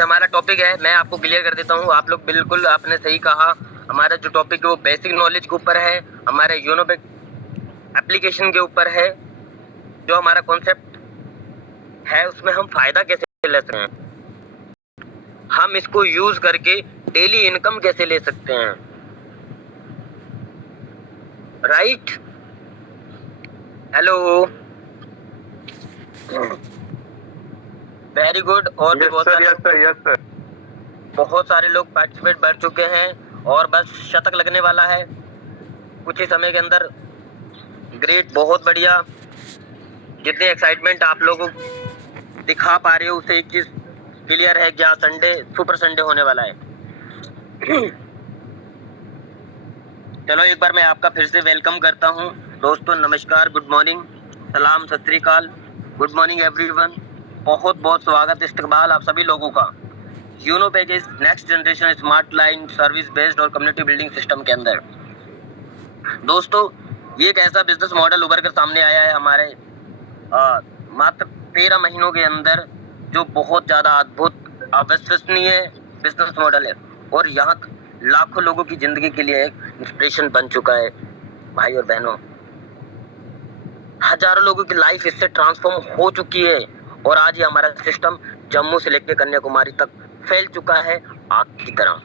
हमारा टॉपिक है, मैं आपको क्लियर कर देता हूँ। आप लोग बिल्कुल आपने सही कहा। हमारा जो टॉपिक है वो बेसिक नॉलेज के ऊपर है, हमारे योनो पे एप्लीकेशन के ऊपर है। जो हमारा कॉन्सेप्ट है उसमें हम फायदा कैसे ले सकते हैं, हम इसको यूज करके डेली इनकम कैसे ले सकते हैं, राइट। Hello, very good. और भी बहुत सारे बहुत सारे लोग पार्टिसिपेट बढ़ चुके हैं और बस शतक लगने वाला है कुछ ही समय के अंदर। ग्रेट, बहुत बढ़िया। जितनी एक्साइटमेंट आप लोगों दिखा पा रहे हो उससे एक चीज क्लियर है, क्या संडे सुपर संडे होने वाला है। चलो एक बार मैं आपका फिर से वेलकम करता हूँ। दोस्तों नमस्कार, गुड मॉर्निंग, सलाम, सत श्री अकाल, गुड मॉर्निंग एवरीवन। बहुत बहुत स्वागत, इस्तकबाल आप सभी लोगों का Uno package next generation smart line service based और कम्युनिटी बिल्डिंग सिस्टम के अंदर। दोस्तों ये एक ऐसा बिजनेस मॉडल उभर कर सामने आया है हमारे मात्र 13 महीनों के अंदर, जो बहुत ज्यादा अद्भुत अविश्वसनीय बिजनेस मॉडल है और यहाँ लाखों लोगों की जिंदगी के लिए एक इंस्पिरेशन बन चुका है। भाई और बहनों, हजारों लोगों की लाइफ इससे ट्रांसफॉर्म हो चुकी है और आज ये हमारा सिस्टम जम्मू से लेकर कन्याकुमारी तक फैल चुका है आग की तरह।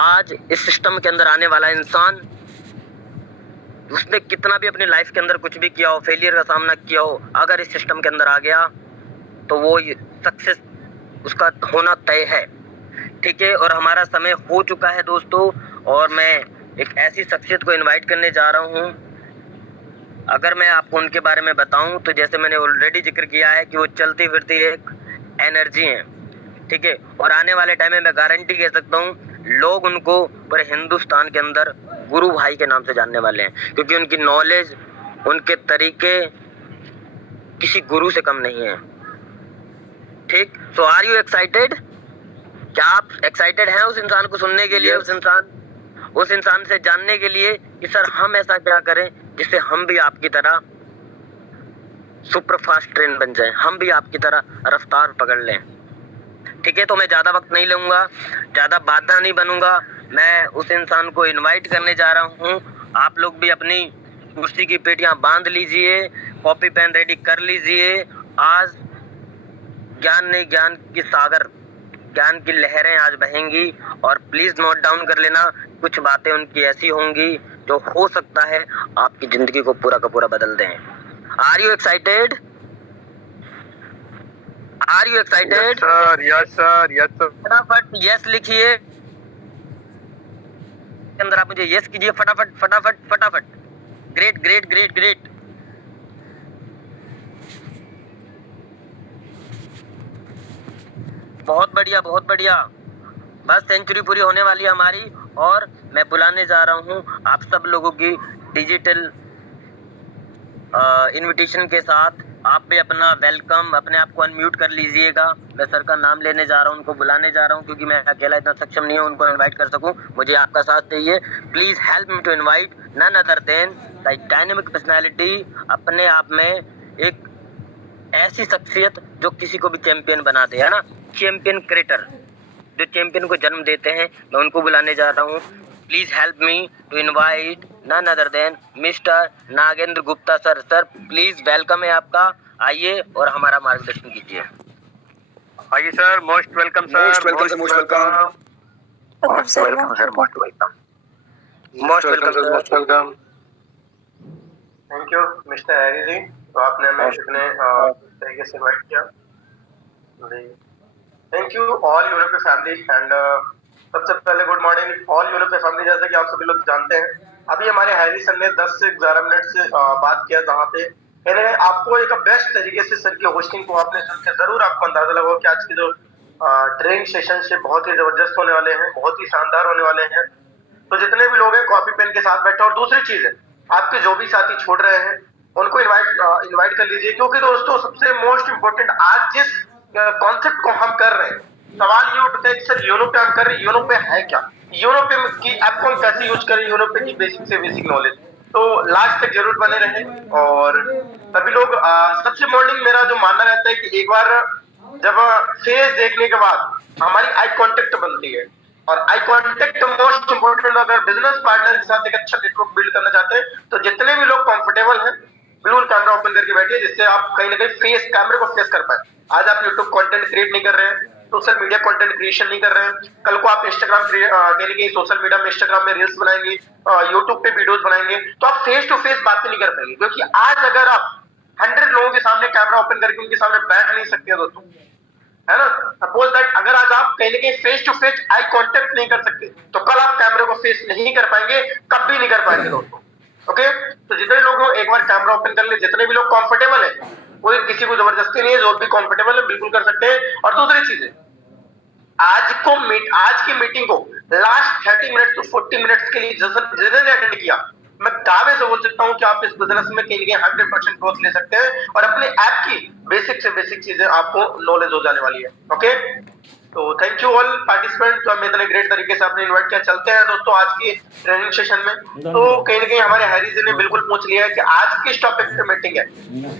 आज इस सिस्टम के अंदर आने वाला इंसान, उसने कितना भी अपनी लाइफ के अंदर कुछ भी किया हो, फेलियर का सामना किया हो, अगर इस सिस्टम के अंदर आ गया तो वो सक्सेस उसका होना तय है, ठीक है। और हमारा समय हो चुका है दोस्तों, और मैं एक ऐसी शख्सियत को इनवाइट करने जा रहा हूँ। अगर मैं आपको उनके बारे में बताऊं तो जैसे मैंने ऑलरेडी जिक्र किया है कि वो चलती फिरती एक एनर्जी है, ठीक है। और आने वाले टाइम में मैं गारंटी कह सकता हूँ, लोग उनको पूरे हिंदुस्तान के अंदर गुरु भाई के नाम से जानने वाले हैं, क्योंकि उनकी नॉलेज, उनके तरीके किसी गुरु से कम नहीं है, ठीक। सो आर यू एक्साइटेड? क्या आप एक्साइटेड हैं उस इंसान को सुनने के लिए? उस इंसान से जानने के लिए कि सर हम ऐसा क्या करें जिससे हम भी आपकी तरह सुपर फास्ट ट्रेन बन जाएं, हम भी आपकी तरह रफ्तार पकड़ लें, ठीक है। तो मैं ज्यादा वक्त नहीं लूंगा, ज्यादा बाधा नहीं बनूंगा, मैं उस इंसान को इनवाइट करने जा रहा हूँ। आप लोग भी अपनी कुर्सी की पेटियां बांध लीजिए, कॉपी पेन रेडी कर लीजिए। आज ज्ञान नहीं, ज्ञान की सागर, ज्ञान की लहरें आज बहेंगी और प्लीज नोट डाउन कर लेना, कुछ बातें उनकी ऐसी होंगी जो हो सकता है आपकी जिंदगी को पूरा का पूरा बदल दें। Are you excited? Are you excited? Yes sir. फटाफट यस लिखिए, अंदर आप मुझे यस कीजिए, फटाफट फटाफट फटाफट। ग्रेट ग्रेट ग्रेट ग्रेट, बहुत बढ़िया बहुत बढ़िया। बस सेंचुरी पूरी होने वाली है हमारी और मैं बुलाने जा रहा हूँ आप सब लोगों की डिजिटल इनविटेशन के साथ। आप भी अपना वेलकम, अपने आप को अनम्यूट कर लीजिएगा। मैं सर का नाम लेने जा रहा हूँ, उनको बुलाने जा रहा हूँ, क्योंकि मैं अकेला इतना सक्षम नहीं हूँ उनको इनवाइट कर सकूँ। मुझे आपका साथ चाहिए। Please help me to invite none other than the dynamic personality, अपने आप में एक ऐसी शख्सियत जो किसी को भी चैंपियन बना दे, है ना, चैंपियन क्रिएटर, जो चैंपियन को जन्म देते हैं, मैं उनको बुलाने जा रहा हूँ। Please help me to invite none other than mister Nagendra Gupta sir. Sir please welcome है आपका, आइए और हमारा मार्गदर्शन कीजिए। आइए sir, most welcome sir, most welcome sir, most welcome, most welcome sir, most welcome, most welcome sir, most welcome. Thank you mister Harry ji, तो आपने हमें इतने तरीके से इनवाइट किया। थैंक यू ऑल यूरोपीय फैमिली एंड सबसे पहले गुड मॉर्निंग ऑल यूरोपीय फैमिली। जैसा कि आप सभी लोग जानते हैं, अभी हमारे हैरी सर ने 10 से 11 मिनट से बात किया, जहाँ पे मैंने आपको एक बेस्ट तरीके से सर की होस्टिंग को आपने सुन के जरूर आपको अंदाजा लगा कि आज की जो ट्रेनिंग सेशन से बहुत ही जबरदस्त होने वाले हैं, बहुत ही शानदार होने वाले हैं। तो जितने भी लोग हैं कॉपी पेन के साथ बैठे, और दूसरी चीज है, आपके जो भी साथी छोड़ रहे हैं उनको इनवाइट कर लीजिए, क्योंकि दोस्तों सबसे मोस्ट इम्पोर्टेंट आज जिस कॉन्सेप्ट को हम कर रहे हैं, सवाल ये उठता है कि सर यूनो पे हम कर रहे हैं, यूनो पे है क्या, यूनो पे की ऐप को हम कैसे यूज करें, यूनो पे की बेसिक से बेसिक नॉलेज। तो लास्ट तक जरूर बने रहें। और सभी लोग सबसे मॉर्निंग मेरा जो मानना रहता है कि एक बार जब फेस देखने के बाद हमारी आई कांटेक्ट बनती है, और आई कांटेक्ट मोस्ट इंपोर्टेंट। अगर बिजनेस पार्टनर के साथ एक अच्छा नेटवर्क बिल्ड करना चाहते हैं तो जितने भी लोग कंफर्टेबल हैं बिल्कुल कैमरा ओपन करके बैठिए, जिससे आप कहीं ना कहीं फेस कैमरे को फेस कर पाए। आज आप यूट्यूब कंटेंट क्रिएट नहीं कर रहे हैं, सोशल मीडिया कंटेंट क्रिएशन नहीं कर रहे हैं, कल को आप इंस्टाग्राम यानी कि सोशल मीडिया में इंस्टाग्राम में रील्स बनाएंगे, यूट्यूब पे वीडियोस बनाएंगे, तो आप फेस टू फेस बातें नहीं कर पाएंगे। क्योंकि आज अगर आप 100 लोगों के सामने कैमरा ओपन करके उनके सामने बैठ नहीं सकते दोस्तों, है ना। सपोज दैट अगर आज आप कहीं ना कहीं face to face eye contact नहीं कर सकते तो कल आप कैमरे को फेस नहीं कर पाएंगे, कभी नहीं कर पाएंगे दोस्तों। ओके, तो जितने लोग हो एक बार कैमरा ओपन कर ले, जितने भी लोग कंफर्टेबल है, कोई किसी को जबरदस्ती नहीं है, जो भी कंफर्टेबल है बिल्कुल कर सकते हैं। और दूसरी चीज है, आज की मीटिंग को लास्ट 30 मिनट टू 40 मिनट्स के लिए जिन्होंने अटेंड किया, मैं दावे से बोल सकता हूं कि आप इस बिजनेस में कहीं 100% ग्रोथ ले सकते हैं और अपने ऐप की बेसिक से बेसिक चीजें आपको नॉलेज हो जाने वाली है। ओके, तो थैंक यू ऑल पार्टिसिपेंट जो हमें इतने ग्रेट तरीके से आपने इनवाइट किया। चलते हैं दोस्तों आज की ट्रेनिंग सेशन में। तो कहीं ना कहीं हमारे हैरी जी ने बिल्कुल पूछ लिया है कि आज किस टॉपिक पे मीटिंग है,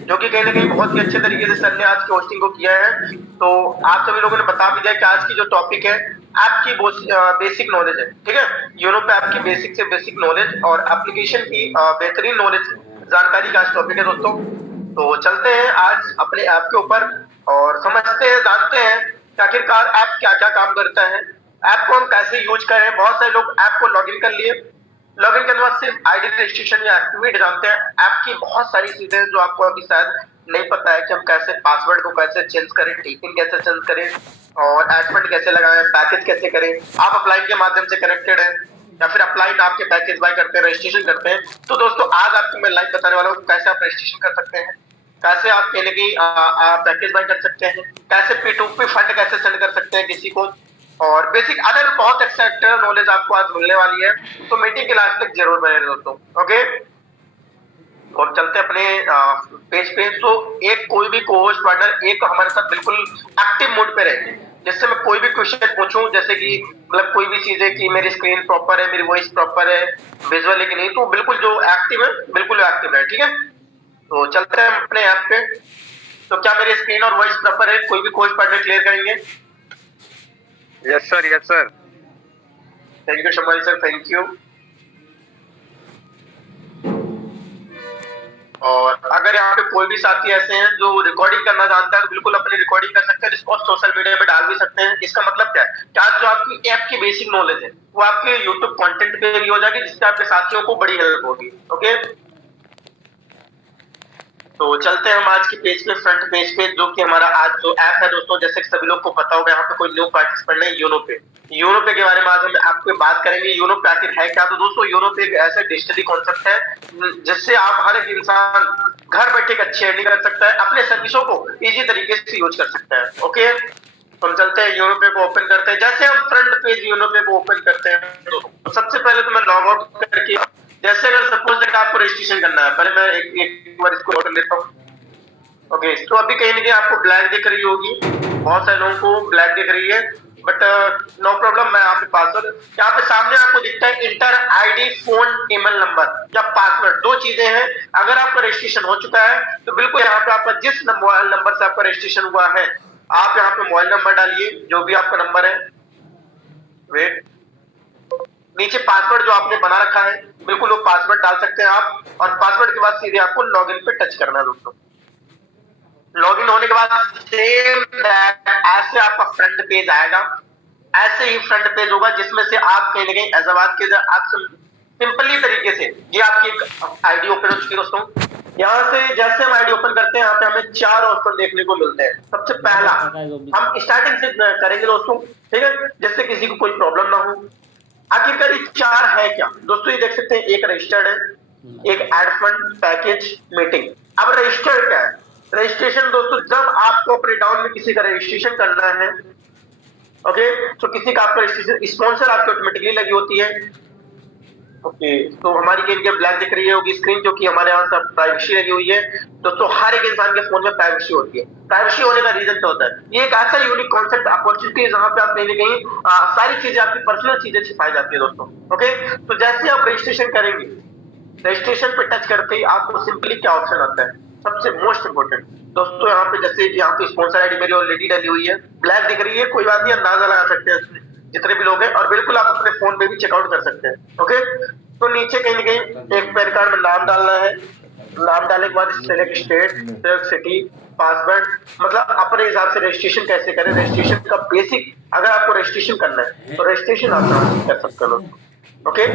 जो कि कहीं ना कहीं बहुत ही अच्छे तरीके से सर ने आज की होस्टिंग को किया है। तो आप सभी लोगों ने बता भी दिया कि आज की जो टॉपिक है आपकी बेसिक नॉलेज है, ठीक है। यूनो पे आपकी बेसिक से बेसिक नॉलेज और एप्लीकेशन की बेहतरीन नॉलेज जानकारी का आज टॉपिक है दोस्तों। तो चलते हैं आज अपने ऐप के ऊपर और समझते हैं, जानते हैं कि आखिरकार ऐप क्या क्या काम करता है, ऐप को हम कैसे यूज करें। बहुत सारे लोग ऐप को लॉगिन कर लिए, लॉगिन करने के बाद सिर्फ आईडी रजिस्ट्रेशन या एक्टिवेट जानते हैं। ऐप की बहुत सारी चीजें जो आपको अभी शायद नहीं पता है कि हम कैसे पासवर्ड को कैसे चेंज करें, टीपिंग कैसे चेंज करें और एडमिट कैसे लगाएं, पैकेज कैसे करें। आप अपलाइन के माध्यम से कनेक्टेड है या फिर अपलाइन आपके पैकेज बाय करते हैं, रजिस्ट्रेशन करते हैं। तो दोस्तों आज आपको मैं लाइव बताने वाला हूँ कैसे आप रजिस्ट्रेशन कर सकते हैं, कैसे आप कहने की पैकेज बाय कर सकते हैं, कैसे P2P फंड कैसे सेंड कर सकते हैं किसी को, और बेसिक अदर बहुत एक्स्ट्रा नॉलेज आपको आज मिलने वाली है। तो मीटिंग के लास्ट तक जरूर बने दोस्तों। ओके, तो हम चलते अपने पेज पे। तो एक कोई भी को-होस्ट पार्टनर एक हमारे साथ बिल्कुल एक्टिव मोड पे रहे, जिससे मैं कोई भी क्वेश्चन पूछूं, जैसे कि मतलब कोई भी चीज है कि मेरी स्क्रीन प्रॉपर है, मेरी वॉइस प्रॉपर है, विजुअल है कि नहीं, तो बिल्कुल जो एक्टिव है बिल्कुल एक्टिव है, ठीक है। तो चलते हैं अपने ऐप पे। तो क्या मेरी स्क्रीन और वॉइस प्रॉपर है? कोई भी कोच पार्टनर क्लियर करेंगे? Yes sir, yes sir. Thank you Shamal sir, thank you. और अगर यहाँ पे कोई भी साथी ऐसे हैं जो रिकॉर्डिंग करना जानता है तो बिल्कुल अपनी रिकॉर्डिंग कर सकते हैं, जिसको सोशल मीडिया पे डाल भी सकते हैं। इसका मतलब क्या है कि आज जो आपकी ऐप की बेसिक नॉलेज है वो आपके यूट्यूब कंटेंट पे भी हो जाएगी, जिससे आपके साथियों को बड़ी हेल्प होगी। ओके, तो चलते हैं हम आज की पेज पे, फ्रंट पेज पे, जो कि हमारा आज जो ऐप है दोस्तों, जैसे कि सभी लोग को पता होगा, यहाँ पे कोई न्यू पार्टिसिपेंट नहीं। यूनो पे के बारे में आज हम आपको बात करेंगे। यूनो पे आखिर है क्या? तो दोस्तों यूनो पे एक ऐसा डिजिटली कॉन्सेप्ट है जिससे आप हर एक इंसान घर बैठे एक अच्छी अर्निंग कर सकता है, अपने सर्विसों को इजी तरीके से यूज कर सकता है। ओके, तो हम चलते हैं यूनो पे को ओपन करते हैं। जैसे हम फ्रंट पेज यूनो पे को ओपन करते हैं तो सबसे पहले तो मैं लॉग आउट करके, जैसे अगर सपोज दैट आपको रजिस्ट्रेशन करना है, पहले मैं एक बार इसको ओपन लेता हूँ। ओके, तो अभी कहीं ना कहीं आपको ब्लैक दिख रही होगी, बहुत सारे लोगों को ब्लैक दिख रही है, बट नो प्रॉब्लम। मैं यहाँ पे पासवर्ड, यहाँ पे सामने आपको दिखता है inter ID, phone, email number या पासवर्ड, दो चीजें हैं। अगर आपका रजिस्ट्रेशन हो चुका है तो बिल्कुल यहाँ पे आपका जिस मोबाइल नंबर से आपका रजिस्ट्रेशन हुआ है, आप यहाँ पे मोबाइल नंबर डालिए, जो भी आपका नंबर है। वेट, नीचे पासवर्ड जो आपने बना रखा है बिल्कुल वो पासवर्ड डाल सकते हैं आप, और पासवर्ड के बाद सीधे आपको लॉगिन पे टच करना है दोस्तों। लॉगिन होने के बाद सेम ऐसे आपका फ्रंट पेज आएगा, ऐसे ही फ्रंट पेज होगा जिसमें से आप कहीं ना कहीं एजाबाद के आप सिंपली तरीके से, ये आपकी एक आईडी ओपन हो चुकी है दोस्तों। यहाँ से जैसे हम आईडी ओपन करते हैं, यहाँ पे हमें 4 ऑप्शन देखने को मिलते हैं। सबसे पहला हम स्टार्टिंग से करेंगे दोस्तों, ठीक है, जिससे किसी को कोई प्रॉब्लम ना हो। आखिरकार ये 4 है क्या दोस्तों? ये देख सकते हैं, एक रजिस्टर्ड है, एक एड फंड, पैकेज, मीटिंग। अब रजिस्टर्ड क्या है? रजिस्ट्रेशन दोस्तों, जब आपको अपने डाउन में किसी का रजिस्ट्रेशन करना है, ओके, तो किसी का आपका रजिस्ट्रेशन स्पॉन्सर आपकी ऑटोमेटिकली लगी होती है। ओके, तो हमारी गेम ब्लैक दिख रही होगी स्क्रीन, जो कि हमारे यहाँ सब प्राइवेसी लगी हुई है दोस्तों। हर एक इंसान के फोन में प्राइवेसी होती है। प्राइवेसी होने का रीजन क्या होता है? ये एक ऐसा यूनिक कॉन्सेप्ट अपॉर्चुनिटी है जहां पे आप कहीं ना कहीं सारी चीजें, आपकी पर्सनल चीजें छिपाई जाती है दोस्तों। ओके, तो जैसे आप रजिस्ट्रेशन करेंगे, रजिस्ट्रेशन पे टच करते ही आपको सिंपली क्या ऑप्शन आता है? सबसे मोस्ट इंपोर्टेंट दोस्तों यहाँ पे जैसे यहाँ पे स्पॉन्सर आईडी मेरी ऑलरेडी डली हुई है, ब्लैक दिख रही है, कोई बात नहीं, अंदाजा लगा सकते हैं इसमें जितने भी लोग हैं, और बिल्कुल आप अपने फोन में भी चेकआउट कर सकते हैं। ओके, तो नीचे कहीं ना कहीं एक पैन कार्ड में नाम डालना है, नाम डालने के बाद select state, select city, password, मतलब अपने हिसाब से रजिस्ट्रेशन कैसे करें, रजिस्ट्रेशन का बेसिक, अगर आपको रजिस्ट्रेशन करना है तो रजिस्ट्रेशन आप यहाँ से कर सकते हो। ओके,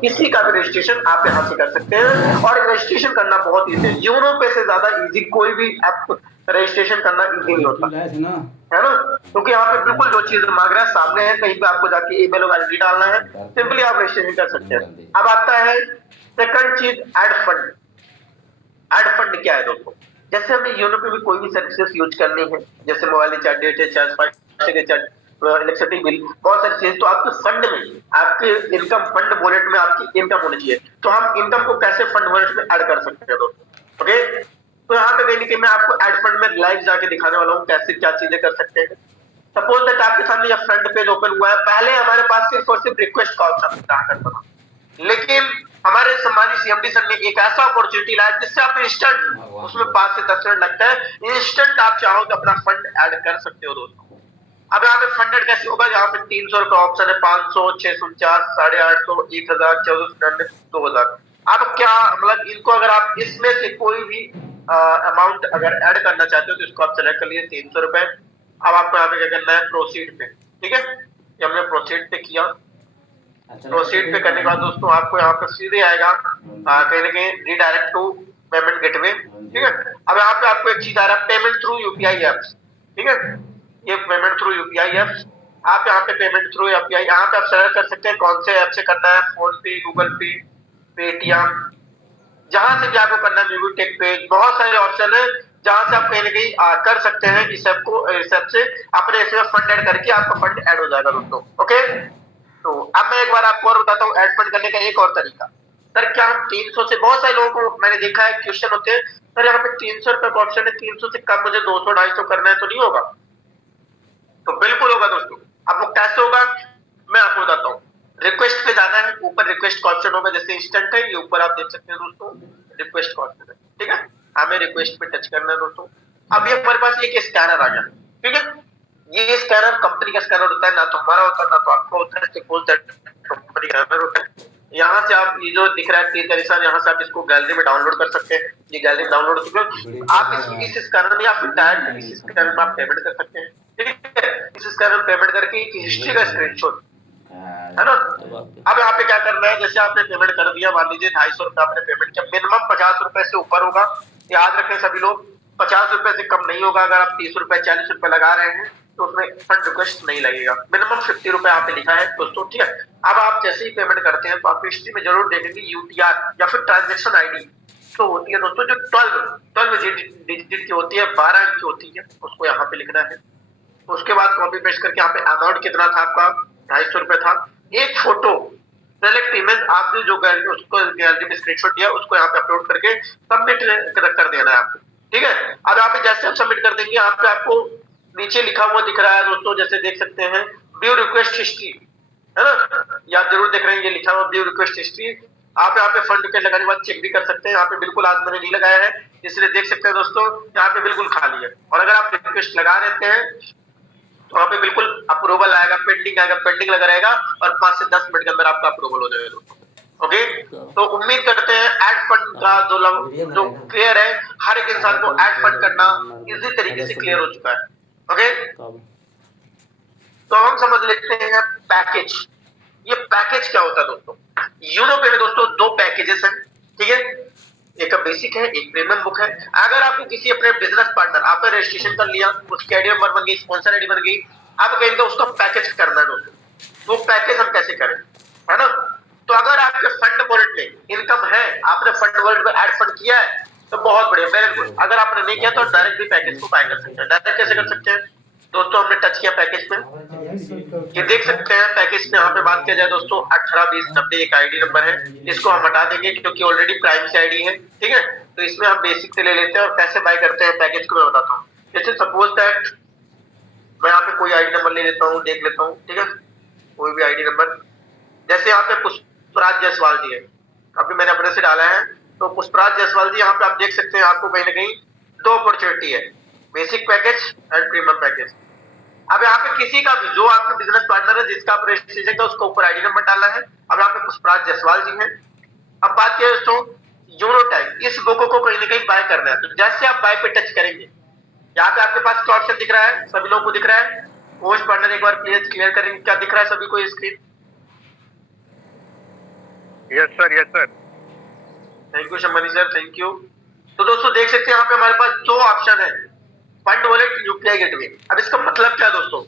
किसी का भी रजिस्ट्रेशन आप यहाँ से कर सकते हैं, और रजिस्ट्रेशन करना बहुत ईजी है, यूनो पे से ज्यादा इजी कोई भी ऐप रजिस्ट्रेशन करना इजी नहीं होता है ना, क्योंकि यहाँ पे बिल्कुल जो चीज मांग रहा है सामने है, कहीं पे आपको जाके ईमेल और आईडी डालना है, सिंपली आप रजिस्ट्रेशन कर सकते हैं। अब आता है सेकंड चीज, ऐड फंड। ऐड फंड क्या है दोस्तों, जैसे हमें यूनो पे भी कोई भी सर्विसेज यूज करनी है, जैसे mobile recharge, data recharge, FASTag recharge, electricity bill, बहुत सारी चीज, तो आपके फंड में, आपके इनकम फंड वॉलेट में आपकी इनकम होनी चाहिए। तो हम इनकम को कैसे फंड वॉलेट में ऐड कर सकते हैं दोस्तों। ओके, तो यहाँ पे कहीं मैं आपको ऐड फंड में लाइव जाके दिखाने वाला हूँ कैसे क्या चीजें कर सकते हैं। सपोज दैट आपके सामने ये फ्रंट पेज ओपन हुआ है, पहले हमारे पास सिर्फ और सिर्फ रिक्वेस्ट का ऑप्शन करता था, लेकिन हमारे सम्मानित सीएमडी सर ने एक ऐसा अपॉर्चुनिटी लाया जिससे आप इंस्टेंट, उसमें 5 से 10 मिनट लगता है, इंस्टेंट आप चाहो तो अपना फंड ऐड कर सकते हो दोस्तों। अब यहाँ पे फंडेड कैसे होगा, यहाँ पे 300 रुपए ऑप्शन है, 500, 649, 850, 1000, 1499, 2000। अब क्या मतलब, इनको अगर आप इसमें से कोई भी अमाउंट अगर ऐड करना चाहते हो तो इसको आप सेलेक्ट कर लिए, 300 रुपए। अब आपको यहाँ पे क्या करना है, प्रोसीड पे, ठीक है, ये हमने प्रोसीड पे किया। प्रोसीड पे करने के बाद दोस्तों आपको यहाँ पे सीधे आएगा कहीं ना कहीं रिडायरेक्ट टू पेमेंट गेटवे, ठीक है। अब यहाँ पे आपको एक चीज आ रहा है, पेमेंट थ्रू यूपीआई एप्स, ठीक है, ये पेमेंट थ्रू यूपीआई एप्स। आप यहाँ पे पेमेंट थ्रू यूपीआई, यहाँ पे आप सेलेक्ट कर सकते हैं कौन से ऐप से करना है, फोन पे, गूगल पे, पेटीएम, जहां से भी आपको करना है, वीवो टेक पे, बहुत सारे ऑप्शन है जहां से आप कहीं ना कहीं कर सकते हैं इस ऐप को, इस ऐप से अपने इसमें फंड ऐड करके आपका फंड ऐड हो जाएगा दोस्तों। ओके, तो अब मैं एक बार आपको और बताता हूँ ऐड फंड करने का एक और तरीका। सर क्या हम 300 से, बहुत सारे लोगों को मैंने देखा है क्वेश्चन होते हैं, सर यहाँ पे 300 रुपए का ऑप्शन है, 300 से कम मुझे 200 250 करना है तो नहीं होगा? तो बिल्कुल होगा दोस्तों। अब वो कैसे होगा मैं आपको बताता हूँ। रिक्वेस्ट पे जाना है, ऊपर रिक्वेस्ट का ऑप्शन होगा, जैसे इंस्टेंट है, ये ऊपर आप देख सकते हैं दोस्तों, रिक्वेस्ट का ऑप्शन है, ठीक है, हमें रिक्वेस्ट पे टच करना है दोस्तों। अब ये हमारे पास एक स्कैनर आ गया, ठीक है, ये स्कैनर कंपनी का स्कैनर होता है, ना तो हमारा होता है ना तो आपका होता है, कंपनी का स्कैनर होता है। यहाँ से आप ये जो दिख रहा है तीर का निशान, यहाँ से आप इसको गैलरी में डाउनलोड कर सकते हैं, ये गैलरी में डाउनलोड हो चुका है। आप इस स्कैनर में, आप डायरेक्ट इस स्कैनर में आप पेमेंट कर सकते हैं, ठीक है, इस स्कैनर में पेमेंट करके हिस्ट्री का स्क्रीनशॉट, है ना। अब यहाँ पे क्या करना है, जैसे आपने पेमेंट कर दिया, मान लीजिए 250 रुपए आपने पेमेंट किया, मिनिमम 50 रुपए से ऊपर होगा, याद रखें सभी लोग, 50 रुपए से कम नहीं होगा। अगर आप 30 रुपए 40 रुपए लगा रहे हैं तो उसमें फंड रिक्वेस्ट नहीं लगेगा, मिनिमम 50 रुपए यहाँ पे लिखा है दोस्तों, ठीक है। अब आप जैसे ही पेमेंट करते हैं तो आप हिस्ट्री में जरूर देखेंगे यूटीआर या फिर ट्रांजेक्शन आईडी तो होती है दोस्तों, जो 12 डिजिट की होती है, 12 अंक की होती है, उसको यहाँ पे लिखना है। उसके बाद कॉपी पेस्ट करके यहाँ पे अमाउंट कितना था आपका, 250 रुपए था। एक फोटो सेलेक्ट इमेज, आपने जो गैलरी उसको गैलरी में स्क्रीनशॉट दिया उसको यहाँ पे अपलोड करके सबमिट कर देना है आपको, ठीक है। अब यहाँ पे जैसे आप सबमिट कर देंगे, यहाँ पे आपको नीचे लिखा हुआ दिख रहा है दोस्तों, जैसे देख सकते हैं व्यू रिक्वेस्ट हिस्ट्री, है ना, ये आप जरूर देख रहे हैं, ये लिखा हुआ व्यू रिक्वेस्ट हिस्ट्री। आप यहाँ पे फंड रिक्वेस्ट लगाने के बाद चेक भी कर सकते हैं, यहाँ पे बिल्कुल आज मैंने नहीं लगाया है इसलिए देख सकते हैं दोस्तों, यहाँ पे बिल्कुल खाली है। और अगर आप रिक्वेस्ट लगा देते हैं तो वहाँ पे बिल्कुल अप्रूवल आएगा, पेंडिंग आएगा, पेंडिंग लगा रहेगा और 5 से 10 मिनट के अंदर आपका अप्रूवल हो जाएगा दोस्तों। ओके, तो उम्मीद करते हैं ऐड फंड का जो क्लियर है, हर एक इंसान को ऐड फंड करना इजी तरीके से क्लियर हो चुका है। ओके, तो हम समझ लेते हैं पैकेज। ये पैकेज क्या होता है दोस्तों, यूनो पे में दोस्तों 2 पैकेजेस हैं, ठीक है, एक बेसिक है, एक प्रीमियम बुक है। अगर आपको किसी अपने बिजनेस पार्टनर, आपने रजिस्ट्रेशन कर लिया, उसकी आईडी नंबर बन गई, स्पॉन्सर आईडी बन गई, आप कहेंगे उसको पैकेज करना है दोस्तों, वो पैकेज हम कैसे करें, है ना। तो अगर आपके फंड वॉलेट में इनकम है, आपने फंड वॉलेट में ऐड फंड किया है तो बहुत बढ़िया, वेरी गुड। अगर आपने नहीं किया तो डायरेक्ट भी पैकेज को बाय कर सकते हैं। डायरेक्ट कैसे कर सकते हैं दोस्तों, हमने टच किया पैकेज में, ये देख सकते हैं पैकेज में, यहाँ पे बात किया जाए दोस्तों 182090 एक आईडी नंबर है, इसको हम हटा देंगे क्योंकि ऑलरेडी प्राइम से आईडी है, ठीक है। तो इसमें हम बेसिक से ले लेते हैं और कैसे बाय करते हैं पैकेज को मैं बताता हूँ। जैसे सपोज दैट मैं यहाँ पे कोई आईडी नंबर ले लेता हूँ, देख लेता हूँ, ठीक है, कोई भी आईडी नंबर, जैसे यहाँ पे पुष्पराज जायसवाल जी है, अभी मैंने अपने से डाला है, तो पुष्पराज जायसवाल जी यहाँ पे आप देख सकते हैं, आपको कहीं ना कहीं दो अपॉर्चुनिटी है, basic package and premium package. अब यहाँ पे किसी का भी जो आपका बिजनेस पार्टनर है जिसका आप रजिस्ट्रेशन का उसको ऊपर आईडी नंबर डालना है। अब यहाँ पे पुष्पराज जायसवाल जी हैं। अब बात किया दोस्तों यूनोटैग, इस बुक को कहीं ना कहीं बाय करना है। तो जैसे आप बाय पे टच करेंगे, यहाँ पे आपके पास क्या ऑप्शन दिख रहा है, सभी लोगों को दिख रहा है? पोस्ट पार्टनर एक बार प्लीज क्लियर करेंगे, क्या दिख रहा है सभी को screen? Yes sir, yes sir. Thank you Shambhani sir, thank you. तो दोस्तों देख सकते हैं यहाँ पे हमारे पास दो ऑप्शन है, फंड वॉलेट, यूपीआई गेटवे। अब इसका मतलब क्या है दोस्तों?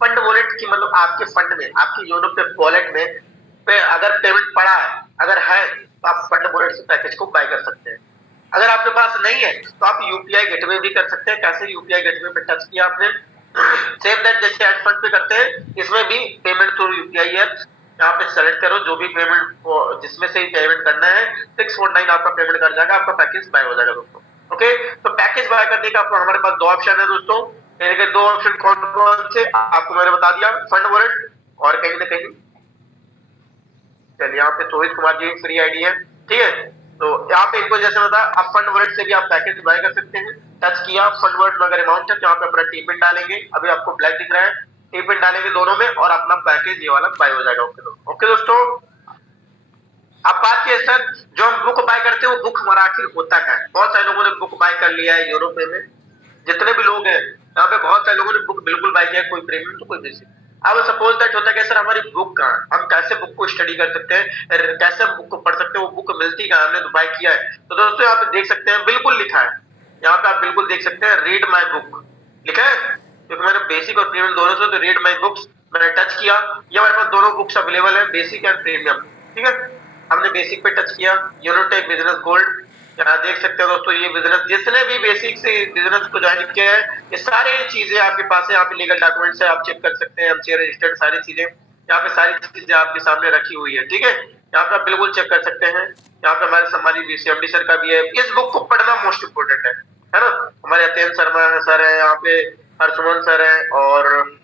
फंड वॉलेट की मतलब आपके फंड में, आपके योनो पे वॉलेट में पे अगर पेमेंट पड़ा है, अगर है तो आप फंड वॉलेट से पैकेज को बाय कर सकते हैं। अगर आपके पास नहीं है तो आप यूपीआई गेटवे भी कर सकते हैं। कैसे? यूपीआई गेटवे पे टच किया आपने, सेम दैट जैसे एड फंड पे करते हैं, इसमें भी पेमेंट थ्रू यूपीआई है। यहाँ पे सेलेक्ट करो जो भी पेमेंट जिसमें से पेमेंट करना है, 649 आपका पेमेंट कर जाएगा, आपका पैकेज बाय हो जाएगा दोस्तों। ओके, तो पैकेज बाय करने का आपको हमारे पास दो ऑप्शन है दोस्तों। मेरे दो ऑप्शन कौन कौन से आपको मैंने बता दिया, फंड वॉलेट और कहीं ना कहीं, चलिए यहाँ पे रोहित कुमार जी फ्री आईडी है, ठीक है। तो यहाँ पे एक बार जैसे बता, आप फंड वॉलेट से भी आप पैकेज बाय कर सकते हैं। टच किया फंड वॉलेट में अगर अमाउंट है तो यहाँ पे अपना टी पिन डालेंगे, अभी आपको ब्लैक दिख रहा है, टी पिन डालेंगे दोनों में और अपना पैकेज ये वाला बाय हो जाएगा। ओके दोस्तों, अब बात की सर जो हम बुक बाय करते हैं वो बुक हमारा आखिर होता क्या है? बहुत सारे लोगों ने बुक बाय कर लिया है यूरोप में, जितने भी लोग हैं यहाँ पे बहुत सारे लोगों ने बुक बिल्कुल बाय किया, कोई प्रीमियम तो कोई बेसिक। अब सपोज दैट होता है सर हमारी बुक कहाँ, हम कैसे बुक को स्टडी कर सकते हैं, कैसे हम बुक को पढ़ सकते हैं, वो बुक मिलती कहाँ, हमने तो बाय किया है। तो दोस्तों यहाँ पे देख सकते हैं बिल्कुल लिखा है, यहाँ पे आप बिल्कुल देख सकते हैं रीड माई बुक लिखा है, क्योंकि मैंने बेसिक और प्रीमियम दोनों से, तो रीड माई बुक्स मैंने टच किया, ये हमारे पास दोनों बुक्स अवेलेबल है, बेसिक एंड प्रीमियम, ठीक है। हमने बेसिक पे टच किया, यूनोटेक बिजनेस गोल्ड, यहाँ देख सकते हैं दोस्तों ये बिजनेस, जिसने भी बेसिक से बिजनेस को ज्वाइन किया है, ये सारी चीजें आपके पास है। यहाँ पे लीगल डॉक्यूमेंट्स है, आप चेक कर सकते हैं, एमसीए रजिस्टर्ड सारी चीजें, यहाँ पे सारी चीजें आपके सामने रखी हुई है, ठीक है। यहाँ पे आप बिल्कुल चेक कर सकते हैं। यहाँ पे हमारे हमारी सीएमडी सर का भी है। इस बुक को पढ़ना मोस्ट इम्पोर्टेंट है ना। हमारे अत्यंत शर्मा सर है, यहाँ पे हर्षमन सर है और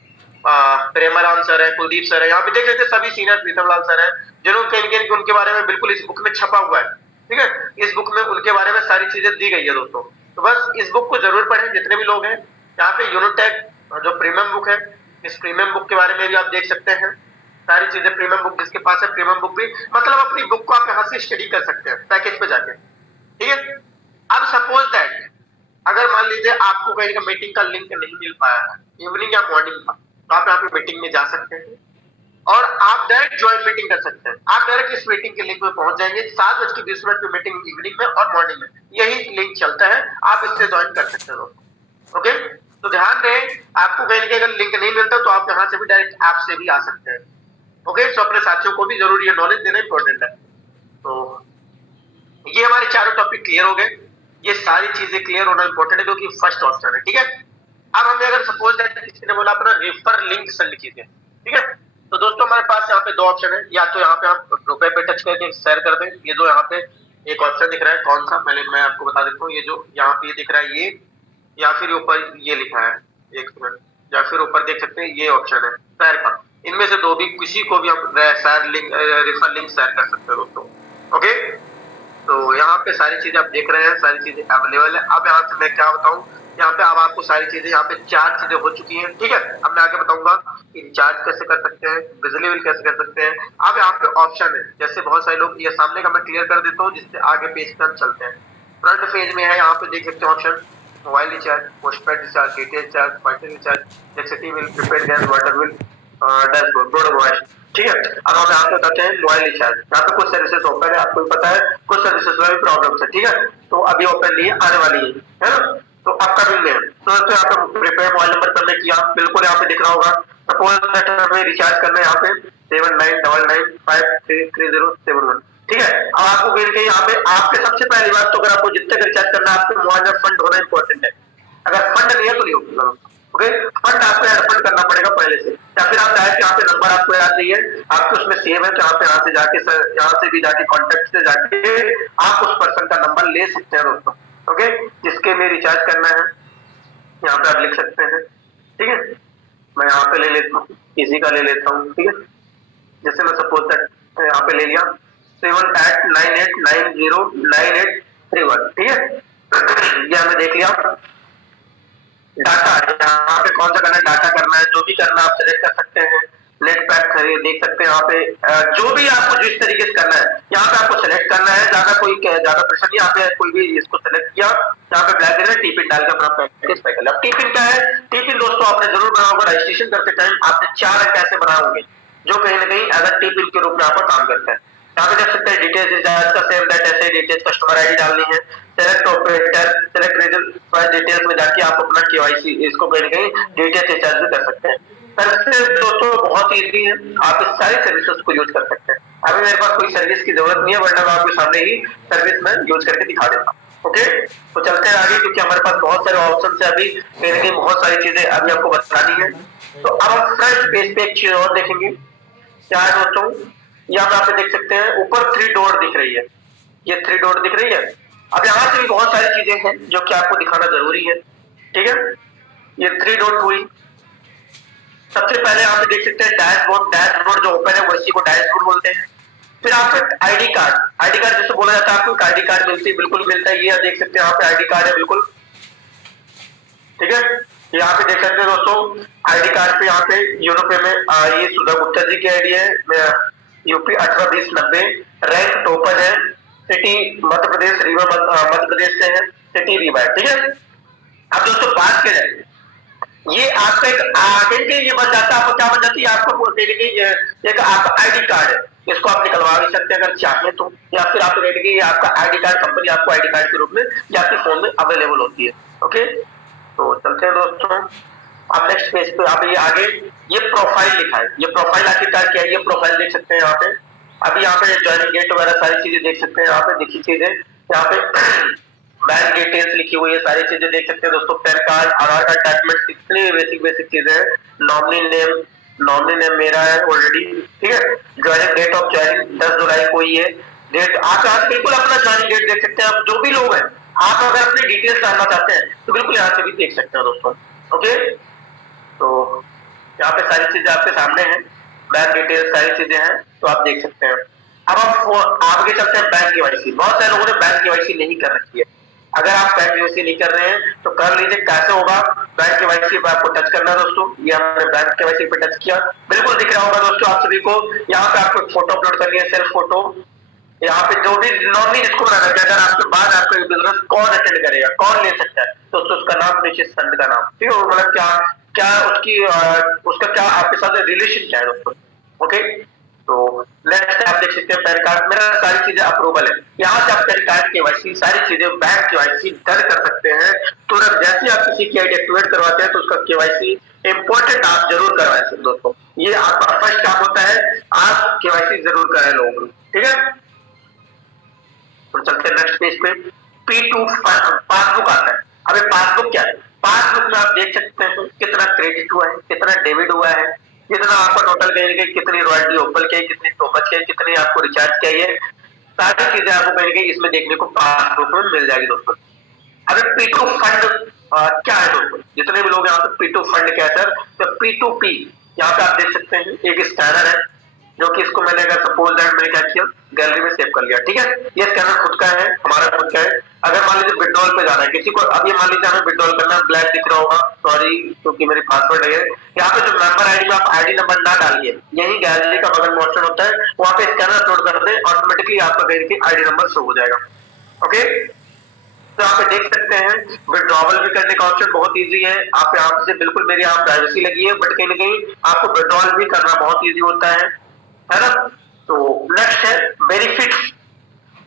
प्रेमाराम सर है, कुलदीप सर है, यहाँ पे देख सकते हैं सभी सीनियर, प्रीतम लाल सर है, जिन्होंने कहीं उनके बारे में बिल्कुल इस बुक में छपा हुआ है, ठीक है। इस बुक में उनके बारे में सारी चीजें दी गई है दोस्तों। तो बस इस बुक को जरूर पढ़ें जितने भी लोग हैं। यहाँ पे यूनोटेक जो प्रीमियम बुक है, इस प्रीमियम बुक के बारे में भी आप देख सकते हैं सारी चीजें। प्रीमियम बुक जिसके पास है, प्रीमियम बुक भी मतलब अपनी बुक को आप यहाँ से स्टडी कर सकते हैं पैकेज पे जाके, ठीक है। अब सपोज दैट अगर मान लीजिए आपको कहीं का मीटिंग का लिंक नहीं मिल पाया है, इवनिंग या मॉर्निंग का, तो आप यहाँ पे मीटिंग में जा सकते हैं और आप डायरेक्ट ज्वाइन मीटिंग कर सकते हैं। आप डायरेक्ट इस मीटिंग के लिंक में पहुंच जाएंगे, 7:20 पे मीटिंग इवनिंग में और मॉर्निंग में, यही लिंक चलता है, आप इससे ज्वाइन कर सकते हो। ओके, तो ध्यान दें आपको कहीं ना अगर लिंक नहीं मिलता तो आप यहाँ से भी डायरेक्ट ऐप से भी आ सकते हैं। ओके, तो अपने साथियों को भी जरूर ये नॉलेज देना इंपॉर्टेंट है। तो ये हमारे चारों टॉपिक क्लियर हो गए, ये सारी चीजें क्लियर होना इंपॉर्टेंट है क्योंकि फर्स्ट ऑप्शन है, ठीक है। अब हमें अगर सपोज दैट किसी ने बोला अपना रेफर लिंक सेंड कीजिए, ठीक है। तो दोस्तों हमारे पास यहाँ पे दो ऑप्शन है, या तो यहाँ पे आप रुपए पे टच करके शेयर कर दें, ये जो यहाँ पे एक ऑप्शन दिख रहा है कौन सा, पहले मैं आपको बता देता हूँ, ये जो यहाँ पे दिख रहा है ये, या फिर ऊपर ये लिखा है, एक मिनट, या फिर ऊपर देख सकते हैं ये ऑप्शन है शेयर का, इनमें से दो भी किसी को भी आप share link refer link share कर सकते हो दोस्तों। ओके, तो यहाँ पे सारी चीजें आप देख रहे हैं, सारी चीजें अवेलेबल है। अब यहाँ से मैं क्या बताऊँ, यहाँ पे अब आपको सारी चीजें, यहाँ पे 4 चीजें हो चुकी हैं, ठीक है। अब मैं आगे बताऊंगा कि रिचार्ज कैसे कर सकते हैं, बिजली बिल कैसे कर सकते हैं। अब यहाँ पे ऑप्शन है, जैसे बहुत सारे लोग, ये सामने का मैं क्लियर कर देता हूँ जिससे आगे पेज पे हम चलते हैं। फ्रंट पेज में है, यहाँ पे देख सकते हैं option mobile recharge, postpaid recharge, DTH recharge, water recharge, electricity bill, prepaid gas, water bill, dashboard, broadband, ठीक है। अब हम यहाँ पे बताते हैं मोबाइल रिचार्ज। यहाँ पे कुछ सर्विसेज ओपन है, आपको पता है, कुछ सर्विसेज में भी प्रॉब्लम है, ठीक है। तो अभी ओपन नहीं है, आने वाली है ना। तो अपकमिंग में तो यहाँ पे प्रीपेड मोबाइल नंबर पर किया, बिल्कुल यहाँ पे दिख रहा होगा। सपोज दैट हमें रिचार्ज करना है यहाँ पे 7999533071, ठीक है। अब आपको कहीं यहाँ पे आपके सबसे पहली बात तो अगर आपको जितने रिचार्ज करना है आपके मोबाइल में फंड होना इंपॉर्टेंट है। अगर फंड नहीं है तो नहीं होगा, ओके। फंड आपको एड करना पड़ेगा पहले से, या फिर आप डायरेक्ट यहाँ पे नंबर आपको याद नहीं है, आपको उसमें सेव है, तो यहाँ पे यहाँ से जाके यहाँ से भी जाके कॉन्टेक्ट से जाके आप उस पर्सन का नंबर ले सकते हैं दोस्तों। ओके, जिसके लिए रिचार्ज करना है यहाँ पे आप लिख सकते हैं, ठीक है। मैं यहाँ पे ले लेता हूँ, किसी का ले लेता हूँ, ठीक है। जैसे मैं सपोज दैट यहाँ पे ले लिया 7898909831, ठीक है। ये हमने देख लिया। डाटा, यहाँ पे कौन सा करना है, डाटा करना है, जो भी करना है आप सेलेक्ट कर सकते हैं। नेट पैक करिए, देख सकते हैं यहाँ पे जो भी आपको जिस तरीके से करना है यहाँ पे आपको सेलेक्ट करना है। ज्यादा प्रेशर नहीं, यहाँ पे कोई भी इसको सेलेक्ट किया, यहाँ पे ब्लैक है, टीपिन डाल के अपना पैकेज पैक कर लिया। अब टीपिन क्या है, टीपिन दोस्तों आपने जरूर बनाया होगा, रजिस्ट्रेशन करते टाइम आपने 4 अंक ऐसे बनाए होंगे जो कहीं ना कहीं एज टीपिन के रूप में आपका काम करता है। यहाँ पे देख सकते हैं डिटेल्स, सेम दैट ऐसे डिटेल्स, कस्टमर आईडी डालनी है, select operator, select result details में जाके आप अपना केवाईसी इसको कहीं ना कहीं डिटेल्स रिचार्ज भी कर सकते हैं। सर्विसेज दोस्तों बहुत इजी है, आप इस सारी सर्विसेज को यूज कर सकते हैं। अभी मेरे पास कोई सर्विस की जरूरत नहीं है, वरना मैं आपके सामने ही सर्विस में यूज करके दिखा देता हूँ। ओके, तो चलते हैं आगे, क्योंकि हमारे पास बहुत सारे ऑप्शन है, अभी कहीं ना कहीं बहुत सारी चीजें अभी आपको बतानी है। तो अब हम फ्रंट पेज पे एक चीज और देखेंगे, क्या है दोस्तों, यहाँ पे आप देख सकते हैं ऊपर 3 डॉट दिख रही है, ये 3 डॉट दिख रही है। अब यहाँ से भी बहुत सारी चीजें हैं जो कि आपको दिखाना जरूरी है, ठीक है। ये 3 डॉट हुई। सबसे पहले आप देख सकते हैं डैशबोर्ड, डैशबोर्ड जो ओपन है वो इसी को डैशबोर्ड बोलते हैं। फिर आपको आईडी कार्ड, आईडी कार्ड जिसको बोला जाता है, आपको आईडी कार्ड मिलती है, बिल्कुल मिलता है। ये देख सकते हैं यहाँ पे आईडी कार्ड है, बिल्कुल ठीक है। यहाँ पे देख सकते हैं दोस्तों आईडी कार्ड पे, यहाँ पे यूरोपे में ये सुधा गुप्ता जी की आईडी है, यूपी 182090, रैंक टॉपर है, सिटी मध्य प्रदेश, रीवा मध्य प्रदेश से है, सिटी रीवा है, ठीक है। अब दोस्तों बात करें, ये आपका एक आगे के ये बन जाता है, आपको क्या बन जाती है, आपको एक आपका आईडी कार्ड है, इसको आप निकलवा भी सकते हैं अगर चाहें तो, या फिर आप कहेंगे ये आपका आईडी कार्ड, कंपनी आपको आईडी कार्ड के रूप में या आपके फोन में अवेलेबल होती है। ओके, तो चलते हैं दोस्तों, आप नेक्स्ट पेज पे आप ये आगे ये प्रोफाइल लिखा है, ये प्रोफाइल आखिरकार क्या है, ये प्रोफाइल देख सकते हैं यहाँ पे। अभी यहाँ पे ज्वाइनिंग डेट वगैरह सारी चीजें देख सकते हैं, यहाँ पे देखी चीजें, यहाँ पे बैंक डिटेल्स लिखी हुई है, सारी चीजें देख सकते हैं दोस्तों। पैन कार्ड, आधार कार्ड अटैचमेंट, कितनी बेसिक चीजें हैं। नॉमिनी नेम मेरा है ऑलरेडी, ठीक है। ज्वाइनिंग डेट ऑफ ज्वाइनिंग 10 जुलाई को ही है डेट। आप आज बिल्कुल अपना ज्वाइनिंग डेट देख सकते हैं। आप जो भी लोग हैं, आप अगर अपनी डिटेल्स जानना चाहते हैं तो बिल्कुल यहाँ से भी देख सकते हैं दोस्तों। ओके, तो यहाँ पे सारी चीजें आपके सामने हैं, बैंक डिटेल्स सारी चीजें हैं, तो आप देख सकते हैं। अब आप आगे चलते हैं बैंक केवाईसी। बहुत सारे लोगों ने बैंक केवाईसी नहीं कर रखी है। अगर आप बैंक केवाईसी नहीं कर रहे हैं तो कर लीजिए। कैसे होगा, बैंक केवाईसी पे आपको टच करना है दोस्तों। ये हमने बैंक केवाईसी पे टच किया, बिल्कुल दिख रहा होगा दोस्तों आप सभी को। यहाँ पे आपको फोटो अपलोड करनी है, सेल्फ फोटो। यहाँ पे जो भी नॉमिनी जिसको बनाना है, अगर आपके बाद आपका बिजनेस कौन अटेंड करेगा, कौन ले सकता है, तो उसका नाम, निश्चित फंड का नाम, ठीक है। मतलब क्या क्या उसका क्या आपके साथ रिलेशन क्या है दोस्तों। ओके, तो नेक्स्ट आप देख सकते हैं पैन कार्ड, मेरा सारी चीजें अप्रूवल है। यहाँ से आप पैन कार्ड केवाईसी सारी चीजें बैंक केवाईसी डन कर सकते हैं तुरंत। जैसे आप किसी की आईडी एक्टिवेट करवाते हैं तो उसका केवाईसी इंपॉर्टेंट आप जरूर करवाएं दोस्तों। ये आपका फर्स्ट काम होता है, आप केवाईसी जरूर करें लोगों को, ठीक है। तो चलते हैं नेक्स्ट पेज पे। P2 पासबुक आता है। अबे पासबुक क्या है, पासबुक में आप देख सकते हैं कितना क्रेडिट हुआ है, कितना डेबिट हुआ है, कितना आपका टोटल कहेंगे, कितनी रॉयल्टी ओपन की है, कितनी टोकन की है, कितनी आपको रिचार्ज चाहिए, सारी चीजें आपको कहेंगे इसमें देखने को पासबुक में मिल जाएगी दोस्तों। अबे P2 फंड क्या है दोस्तों, जितने भी लोग यहाँ पे P2 फंड क्या है सर, तो P2P यहाँ पे आप देख सकते हैं एक स्कैनर है, जो कि इसको मैंने अगर सपोज दैट मैंने क्या किया, गैलरी में सेव कर लिया, ठीक है। ये स्कैनर खुद का है, हमारा खुद का है। अगर मान लीजिए विड्रॉल पे जाना है किसी को, अब ये मान लीजिए हमें विड्रॉल करना है, ब्लैक दिख रहा होगा, सॉरी क्योंकि मेरी पासवर्ड है। यहाँ पे जो मेंबर आईडी में आप आईडी नंबर ना डालिए, यही गैलरी का बगल में ऑप्शन होता है, वहां पे स्कैनर अपलोड कर दे, ऑटोमेटिकली आपका गैलरी आईडी नंबर शो हो जाएगा। ओके, तो आप देख सकते हैं विड्रॉवल भी करने का ऑप्शन बहुत इजी है। आप यहाँ से बिल्कुल, मेरी यहाँ प्राइवेसी लगी है, बट कहीं ना कहीं आपको विड्रॉवल भी करना बहुत इजी होता है ना। तो नेक्स्ट है बेनिफिट।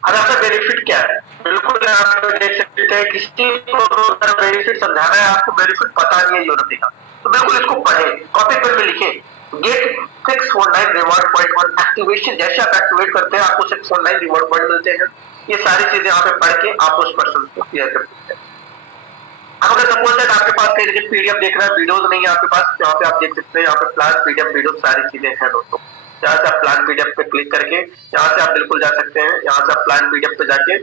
अब आपका बेनिफिट क्या है, बिल्कुल आप देख सकते हैं, किसी को बेनिफिट समझाना है, आपको बेनिफिट पता नहीं है यूरोपी का, तो बिल्कुल इसको पढ़े, कॉपी पेन में लिखे। गेट 649 रिवॉर्ड पॉइंट और एक्टिवेशन, जैसे आप एक्टिवेट करते हैं आपको 649 रिवॉर्ड पॉइंट मिलते हैं। ये सारी चीजें यहाँ पे पढ़ के आप उस पर्सन को क्लियर कर सकते हैं। अब अगर सपोज दैट आपके पास कहीं पीडीएफ देख रहा है, वीडियोस नहीं है आपके पास, यहाँ पे आप देख सकते हैं, यहाँ पे प्लान पीडीएफ वीडियो सारी चीजें हैं दोस्तों। यहाँ से आप प्लान पीडीएफ पे क्लिक करके यहाँ से आप बिल्कुल जा सकते हैं। यहाँ से आप प्लान पीडीएफ पे जाके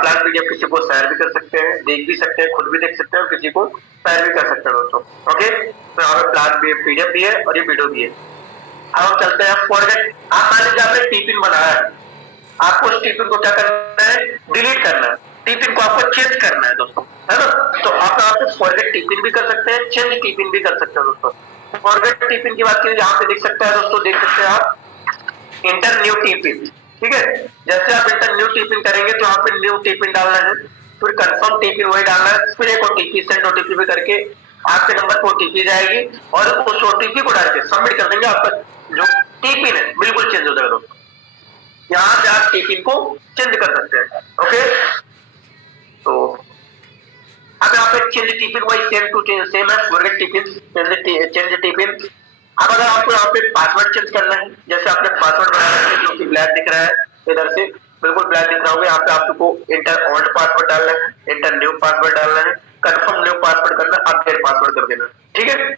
प्लान पीडीएफ किसी को शेयर भी कर सकते हैं, देख भी सकते हैं, खुद भी देख सकते हैं, किसी को शेयर भी कर सकते हैं दोस्तों। ओके, तो यहाँ पे प्लान पीडीएफ भी है और ये वीडियो भी है। अब हम चलते हैं फॉरगेट। आप मान लीजिए आपने टिफिन बनाया है, आपको उस टिफिन को क्या करना है, डिलीट करना है। टिपिन को आपको चेंज करना है दोस्तों, है ना। तो आप यहाँ पे फॉरगेट टिपिन भी कर सकते हैं, चेंज टिपिन भी कर सकते हैं दोस्तों। फॉरगेट टिपिन की बात करें, यहाँ पे देख सकते हैं दोस्तों, देख सकते हैं आप इंटर न्यू टिपिन, ठीक है। जैसे आप इंटर न्यू टिपिन करेंगे तो यहाँ पे न्यू टिपिन डालना है, फिर कंफर्म टिपिन वही डालना है, फिर एक ओटीपी सेंड ओटीपी पे करके आपके नंबर पर ओटीपी जाएगी और उस ओटीपी को डाल के सबमिट कर देंगे, आपका जो टिपिन है बिल्कुल चेंज हो जाएगा दोस्तों। यहाँ से आप टिपिन को चेंज कर सकते हैं, ओके। तो अब यहाँ पे चेंज टिपिन वही सेम है, फॉरगेट टिपिन, चेंज टिपिन। अब अगर आपको यहाँ पे पासवर्ड चेंज करना है, जैसे आपने पासवर्ड बनाया है जो कि ब्लैक दिख रहा है इधर से, बिल्कुल ब्लैक दिख रहा होगा, यहाँ पे आपको इंटर ओल्ड पासवर्ड डालना है, इंटर न्यू पासवर्ड डालना है, कंफर्म न्यू पासवर्ड करना है, अपडेट पासवर्ड कर देना है, ठीक है।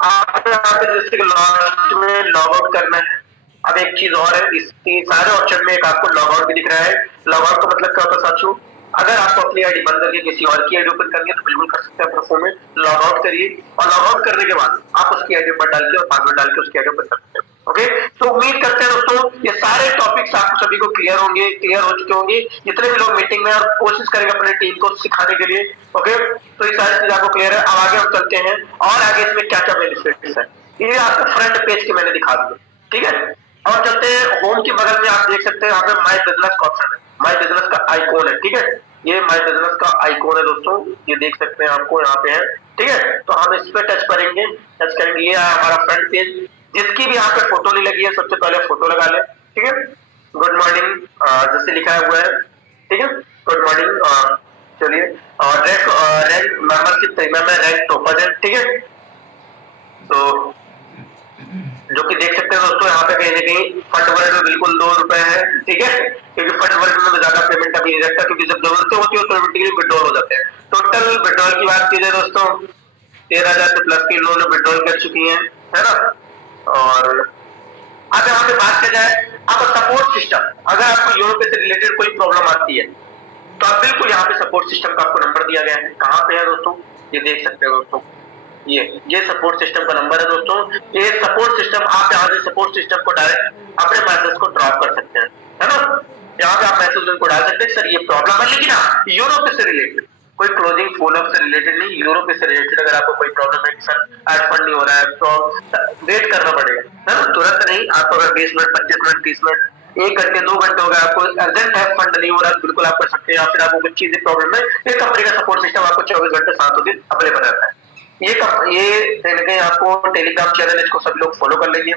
आपको यहाँ पे जैसे लास्ट में लॉग आउट करना है। अब एक चीज और है, इसकी सारे ऑप्शन में एक आपको लॉग आउट भी दिख रहा है। लॉग आउट का मतलब क्या होता है साथियों, अगर आपको अपनी आईडी बंद करके किसी और की आईडी ओपन करनी है तो बिल्कुल कर सकते हैं अपने फोन में, लॉग आउट करिए और लॉग आउट करने के बाद आप उसकी आईडी पर डाल के और पासवर्ड डाल के उसकी आईडी ओपन कर सकते हैं, ओके। तो उम्मीद करते हैं दोस्तों ये सारे टॉपिक्स आपको सभी को क्लियर होंगे, क्लियर हो चुके होंगे, जितने भी लोग मीटिंग में, और कोशिश करेंगे अपने टीम को सिखाने के लिए, ओके। तो ये सारी चीज आपको क्लियर है। अब आगे हम चलते हैं और आगे इसमें क्या क्या बेनिफिट्स है, ये आपको फ्रंट पेज के मैंने दिखा दिया, ठीक है। और चलते हैं होम के बगल में, आप देख सकते हैं यहाँ पे माई बिजनेस का ऑप्शन है, माई बिजनेस का आइकॉन है, ठीक है। ये माई बिजनेस का आइकॉन है दोस्तों, ये देख सकते हैं आपको यहाँ पे है, ठीक है। तो हम इस पे टच करेंगे, ये है हमारा फ्रंट पेज, जिसकी भी यहाँ पे फोटो नहीं लगी है सबसे पहले फोटो लगा ले, ठीक है। गुड मॉर्निंग जैसे लिखा हुआ है, ठीक है, गुड मॉर्निंग। चलिए रैंक मेंबरशिप प्रीमियम में रैंक टॉपर है, ठीक है। तो जो कि देख सकते हैं दोस्तों यहाँ पे कहीं ना कहीं फंड वर्ल्ड में बिल्कुल ₹2 है, ठीक है, क्योंकि फंड वर्ल्ड में ज्यादा पेमेंट अभी नहीं रखता, क्योंकि जब जरूरतें होती है ऑटोमेटिकली विड्रॉल हो जाते हैं। टोटल विड्रॉल की बात की जाए दोस्तों 13,000 से प्लस की इन्होंने विड्रॉल कर चुकी है ना। और अब यहाँ पे बात की जाए, अब सपोर्ट सिस्टम, अगर आपको यूरोप से रिलेटेड कोई प्रॉब्लम आती है तो आप बिल्कुल यहाँ पे सपोर्ट सिस्टम का आपको नंबर दिया गया है, कहाँ पे है दोस्तों, ये देख सकते हैं दोस्तों, ये सपोर्ट सिस्टम का नंबर है दोस्तों। ये सपोर्ट सिस्टम, आप यहाँ से सपोर्ट सिस्टम को डायरेक्ट अपने मैसेज को ड्रॉप कर सकते हैं, है ना। यहाँ पे आप मैसेज उनको डाल सकते हैं, सर ये प्रॉब्लम है, लेकिन हाँ यूरोप से रिलेटेड, कोई क्लोजिंग फॉलोअप से रिलेटेड नहीं, यूरोप से रिलेटेड अगर आपको कोई प्रॉब्लम है, सर एड फंड नहीं हो रहा है, तो वेट करना पड़ेगा, है ना, तुरंत नहीं। आपको अगर 20 मिनट 25 मिनट 30 मिनट 1 घंटे 2 घंटे हो गए, आपको अर्जेंट है, फंड नहीं हो रहा, बिल्कुल आप कर सकते हैं। या फिर आपको कुछ चीजें प्रॉब्लम है, ये कंपनी का सपोर्ट सिस्टम आपको 24 घंटे 7 दिन अवेलेबल रहता है। ये कहीं ना कहीं आपको टेलीग्राम चैनल, इसको सभी लोग फॉलो कर लेंगे।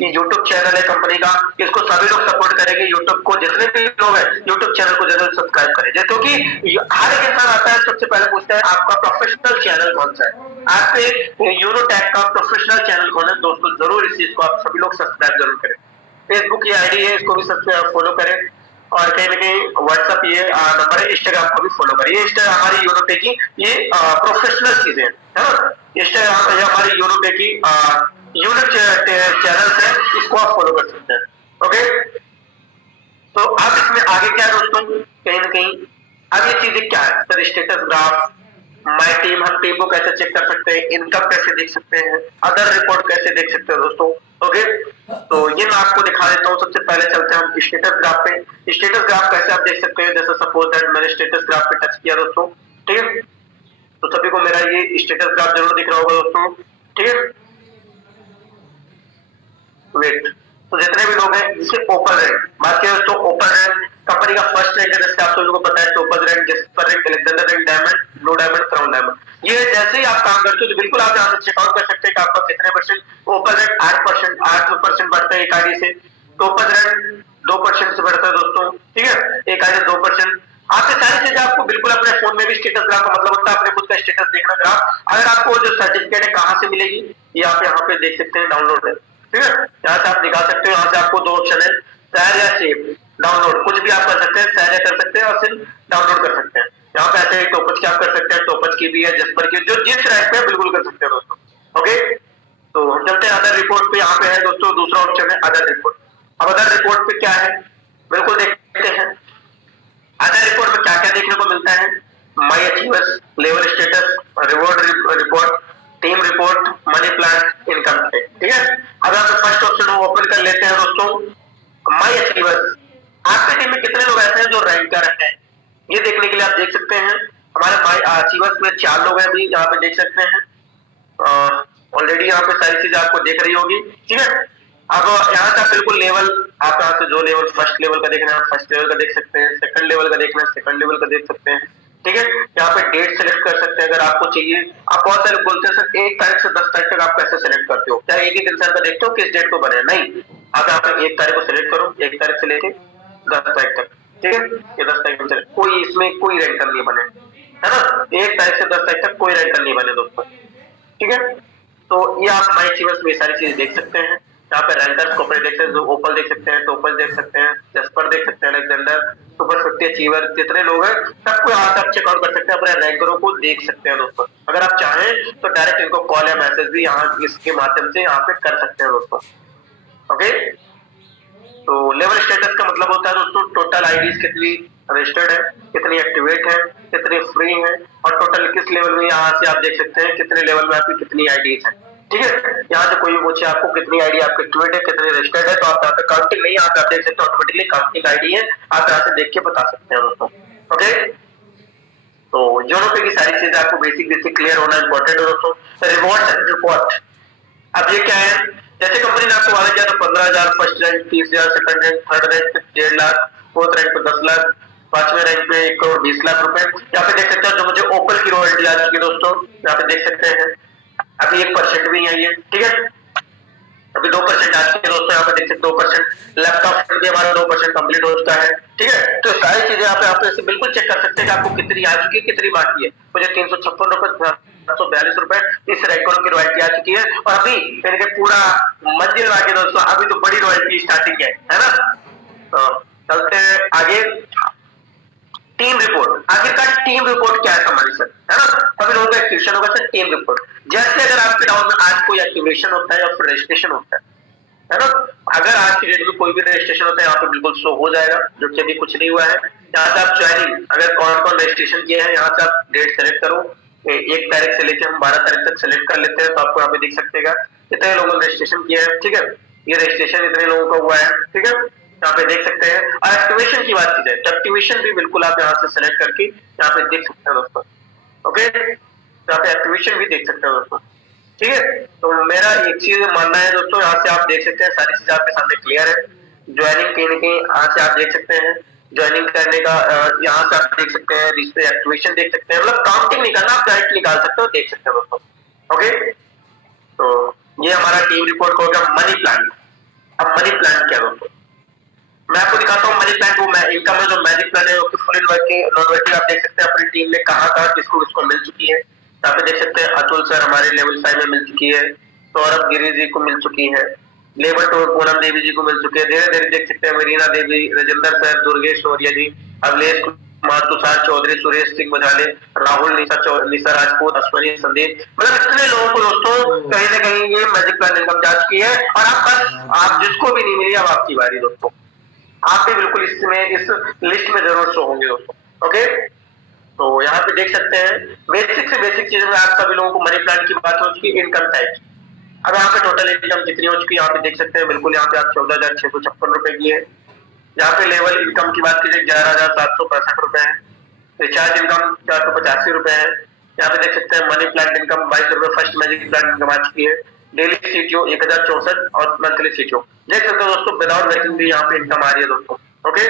ये यूट्यूब चैनल है कंपनी का, इसको सभी लोग सपोर्ट करेंगे। यूट्यूब को जितने भी लोग हैं यूट्यूब चैनल को जरूर सब्सक्राइब करें, क्योंकि हर एक इंसान आता है सबसे पहले पूछता है आपका प्रोफेशनल चैनल कौन सा है, आपके यूरोटेक का प्रोफेशनल चैनल कौन है। दोस्तों जरूर इस चीज को आप सभी लोग सब्सक्राइब जरूर करें। फेसबुक की आईडी है, इसको भी सबसे फॉलो करें, और कहीं ना कहीं व्हाट्सएप ये नंबर है, इंस्टाग्राम को भी फॉलो करें। ये इंस्टाग्राम हमारी यूरोपे की ये प्रोफेशनल चीजें है ना। इंस्टाग्राम ये हमारी यूरोपे की यूनिक चैनल है, इसको आप फॉलो कर सकते हैं, ओके। तो अब इसमें आगे क्या है दोस्तों, कहीं ना कहीं अब ये चीजें क्या है, sir status graph, my team, हम टीम को कैसे चेक कर सकते हैं, इनकम कैसे देख सकते हैं, अदर रिपोर्ट कैसे देख सकते हैं दोस्तों, ओके। तो ये मैं आपको दिखा देता हूँ। सबसे पहले चलते हैं हम स्टेटस ग्राफ पे। स्टेटस ग्राफ कैसे आप देख सकते हैं, जैसे सपोज दैट मैंने स्टेटस ग्राफ पे टच किया दोस्तों, ठीक है। तो सभी को मेरा ये स्टेटस ग्राफ जरूर दिख रहा होगा दोस्तों, ठीक है। वेट, तो जितने भी लोग हैं जिसके ओपन रैंक बात करें तो ओपन रैंक कंपनी का फर्स्ट रैंक है, जैसे आप सभी को पता है, topaz rank, jasper rank, Alexander rank, diamond, blue diamond, crown diamond. ये जैसे ही आप काम करते हो तो बिल्कुल आप यहाँ से चेकआउट कर सकते हैं कि आपका कितने परसेंट ओपन रैंक 8% बढ़ता है एक आईडी से, टोपज रैंक 2% से बढ़ता है दोस्तों, ठीक है, एक आईडी 2%। आपके सारी चीजें आपको बिल्कुल अपने फोन में भी स्टेटस ग्राफ का मतलब होता है अपने खुद का स्टेटस देखना ग्राफ। अगर आपको जो सर्टिफिकेट है कहाँ से मिलेगी, ये आप यहाँ पे देख सकते हैं, डाउनलोड है, ठीक है, यहाँ से आप निकाल सकते हो। यहाँ से आपको 2 ऑप्शन है, शेयर या सेव, डाउनलोड, कुछ भी आप कर सकते हैं, शेयर कर सकते हैं और सिर्फ डाउनलोड कर सकते हैं। यहाँ पे ऐसे टोपच की आप कर सकते हैं, टोपच की भी है, जस्पर की, जो जिस रैंक पे बिल्कुल कर सकते हैं दोस्तों, ओके। तो हम चलते हैं अदर रिपोर्ट पे। यहाँ पे है दोस्तों दूसरा ऑप्शन है अदर रिपोर्ट। अब अदर रिपोर्ट पे क्या है, बिल्कुल देखते हैं अदर रिपोर्ट में क्या क्या देखने को मिलता है। My achievers, level status, reward report, team report, money plan, income tax, ठीक है। अगर आप फर्स्ट ऑप्शन ओपन कर लेते हैं दोस्तों, माई अचीवर्स, आपके टीम में कितने लोग ऐसे हैं जो रैंकर हैं, ये देखने के लिए आप देख सकते हैं हमारे माई अचीवर्स में 4 लोग हैं, अभी यहाँ पे देख सकते हैं। ऑलरेडी यहाँ पे सारी चीजें आपको देख रही होगी, ठीक है। अब यहाँ का बिल्कुल लेवल, आप यहाँ से जो लेवल फर्स्ट लेवल का देखना है फर्स्ट लेवल का देख सकते हैं, सेकंड लेवल का देखना है सेकंड लेवल का देख सकते हैं, ठीक है। यहाँ पे डेट सेलेक्ट कर सकते हैं अगर आपको चाहिए। आप बहुत सारे बोलते हैं सर 1 तारीख से 10 तारीख तक आप कैसे सेलेक्ट करते हो, क्या एक ही इंसान का देखते हो किस डेट को बने? नहीं, आप यहाँ पे 1 तारीख को सिलेक्ट करो, 1 तारीख से लेके 10 तारीख तक, ठीक है। ये 10 तारीख में कोई इसमें कोई रेंटल नहीं बने, है ना। 1 तारीख से 10 तारीख तक कोई रेंटल नहीं बने दोस्तों, ठीक है। तो ये आप माई अचीवर्स में सारी चीजें देख सकते हैं। यहाँ पे रैंकर्स कॉर्पोरेट देख सकते हैं, ओपल देख सकते हैं, टोपल देख सकते हैं, जस्पर देख सकते हैं, अलेक्जेंडर, सुपर 50 अचीवर, जितने लोग हैं सबको यहाँ से आप चेकआउट कर सकते हैं, अपने रैंकरों को देख सकते हैं दोस्तों। अगर आप चाहें तो डायरेक्ट इनको कॉल या मैसेज भी यहाँ इसके माध्यम से यहाँ पे कर सकते हैं दोस्तों, ओके। तो लेवल स्टेटस का मतलब होता है दोस्तों टोटल आईडीज कितनी रजिस्टर्ड है, कितनी एक्टिवेट है, कितनी फ्री है, और टोटल किस लेवल में यहाँ से आप देख सकते हैं कितने लेवल में आपकी कितनी आईडीज है, ठीक है। यहाँ से कोई भी पूछे आपको कितनी आईडी आपकी एक्टिवेट है, कितनी रजिस्टर्ड है, तो आप यहाँ पे काउंटिंग नहीं, आप देख सकते हैं ऑटोमेटिकली काउंटिंग आईडी है, आप यहाँ से देख के बता सकते हैं दोस्तों, ओके। तो जोनो पे की सारी चीजें आपको बेसिक क्लियर होना इंपॉर्टेंट है दोस्तों। रिवॉर्ड रिपोर्ट, अब ये क्या है, जैसे कंपनी ने आपको वादा किया तो 15,000 first rank, 30,000 second rank, third rank पे 1.5 लाख, फोर्थ रैंक पे 10 लाख, 5वें रैंक पे 1 करोड़ 20 लाख रुपए। यहाँ पे देख सकते हैं जो मुझे ओपल की रॉयल्टी आ चुकी है दोस्तों, यहाँ पे देख सकते हैं अभी 1% भी है ये, ठीक है। अभी 2% आ चुकी है दोस्तों, यहाँ पे देख सकते 2%, लैपटॉप भी हमारा 2% कंप्लीट हो चुका है, ठीक है। तो सारी चीजें आप से बिल्कुल चेक कर सकते हैं कि आपको कितनी आ चुकी है कितनी बाकी है। मुझे 356 रुपए 742 रुपए इस रैंकरों की रॉयल्टी आ चुकी है, और अभी मेरे पूरा मंजिल बाकी दोस्तों, अभी तो बड़ी रॉयल्टी स्टार्टिंग है ना। तो चलते हैं आगे। टीम रिपोर्ट, आखिरकार टीम रिपोर्ट क्या है हमारी सर, है ना। सभी लोगों का एक्टिवेशन होगा सर टीम रिपोर्ट। जैसे अगर आपके डाउन में आज कोई एक्टिवेशन होता है या फिर रजिस्ट्रेशन होता है ना। अगर आज की डेट में कोई भी रजिस्ट्रेशन होता है यहाँ पे बिल्कुल शो हो जाएगा, जो कि अभी कुछ नहीं हुआ है। यहाँ से आप ज्वाइनिंग, अगर कौन कौन रजिस्ट्रेशन किए हैं यहाँ से आप डेट सेलेक्ट करो, 1 तारीख से लेकर हम 12 तारीख तक सेलेक्ट कर लेते हैं, तो आपको यहाँ पे दिख सकतेगा कितने लोगों ने रजिस्ट्रेशन किया है, ठीक है। ये रजिस्ट्रेशन इतने लोगों का हुआ है, ठीक है, यहाँ पे देख सकते हैं। और एक्टिवेशन की बात की जाए तो एक्टिवेशन भी बिल्कुल आप यहाँ से सेलेक्ट करके यहाँ पे देख सकते हैं दोस्तों, ओके। यहाँ पे एक्टिवेशन भी देख सकते हैं दोस्तों, ठीक है। तो मेरा एक चीज मानना है दोस्तों, यहाँ से आप देख सकते हैं सारी चीजें आपके सामने क्लियर है। ज्वाइनिंग कहीं ना कहीं यहाँ से आप देख सकते हैं, ज्वाइनिंग करने का यहाँ से आप देख सकते हैं, रिश्ते एक्टिवेशन देख सकते हैं, मतलब काउंटिंग नहीं करना, आप डायरेक्ट निकाल सकते हो, देख सकते हो दोस्तों, ओके। तो ये हमारा टीम रिपोर्ट को होगा मनी प्लान। अब मनी प्लान क्या दोस्तों, मैं आपको दिखाता हूँ मनी प्लान को। इनका में जो मैजिक प्लान है फुल इनवर्किंग नॉन वर्किंग आप देख सकते हैं अपनी टीम में कहाँ कहाँ किसको किसको मिल चुकी है। यहाँ पे देख सकते हैं अतुल सर हमारे लेवल 5 में मिल चुकी है, सौरभ गिरी जी को मिल चुकी है, लेबर टूर पूनम देवी जी को मिल चुके हैं, धीरे धीरे देख सकते हैं मरीना देवी, राजेंद्र सर, दुर्गेश मौर्य जी, अवलेश कुमार, तुषार चौधरी, सुरेश सिंह बजाले, राहुल निशा राजपूत, अश्वनी संदीप, मतलब इतने लोगों को दोस्तों कहीं ना कहीं ये मैजिक प्लान इनकम जा चुकी है। और आप बस आप जिसको भी नहीं मिली अब आपकी बारी दोस्तों, आप भी बिल्कुल इसमें इस लिस्ट में जरूर शो होंगे दोस्तों, ओके। तो यहाँ पे देख सकते हैं बेसिक से बेसिक चीज में आप सभी लोगों को मनी प्लान की बात हो चुकी है। इनकम टाइप, अब यहाँ पे टोटल इनकम कितनी हो चुकी है यहाँ पे देख सकते हैं, बिल्कुल यहाँ पे आप 14,656 रुपए की है। यहाँ पे लेवल इनकम की बात कीजिए 11,765 रुपए है। रिचार्ज इनकम 485 रुपए है। यहाँ पे देख सकते हैं मनी प्लान इनकम 22 रुपए फर्स्ट मैजिक प्लान इनकम आ चुकी है। डेली सीटीओ 1064 और मंथली सीटीओ देख सकते हो दोस्तों, विदाउट वर्किंग भी यहाँ पे इनकम आ रही है दोस्तों, ओके।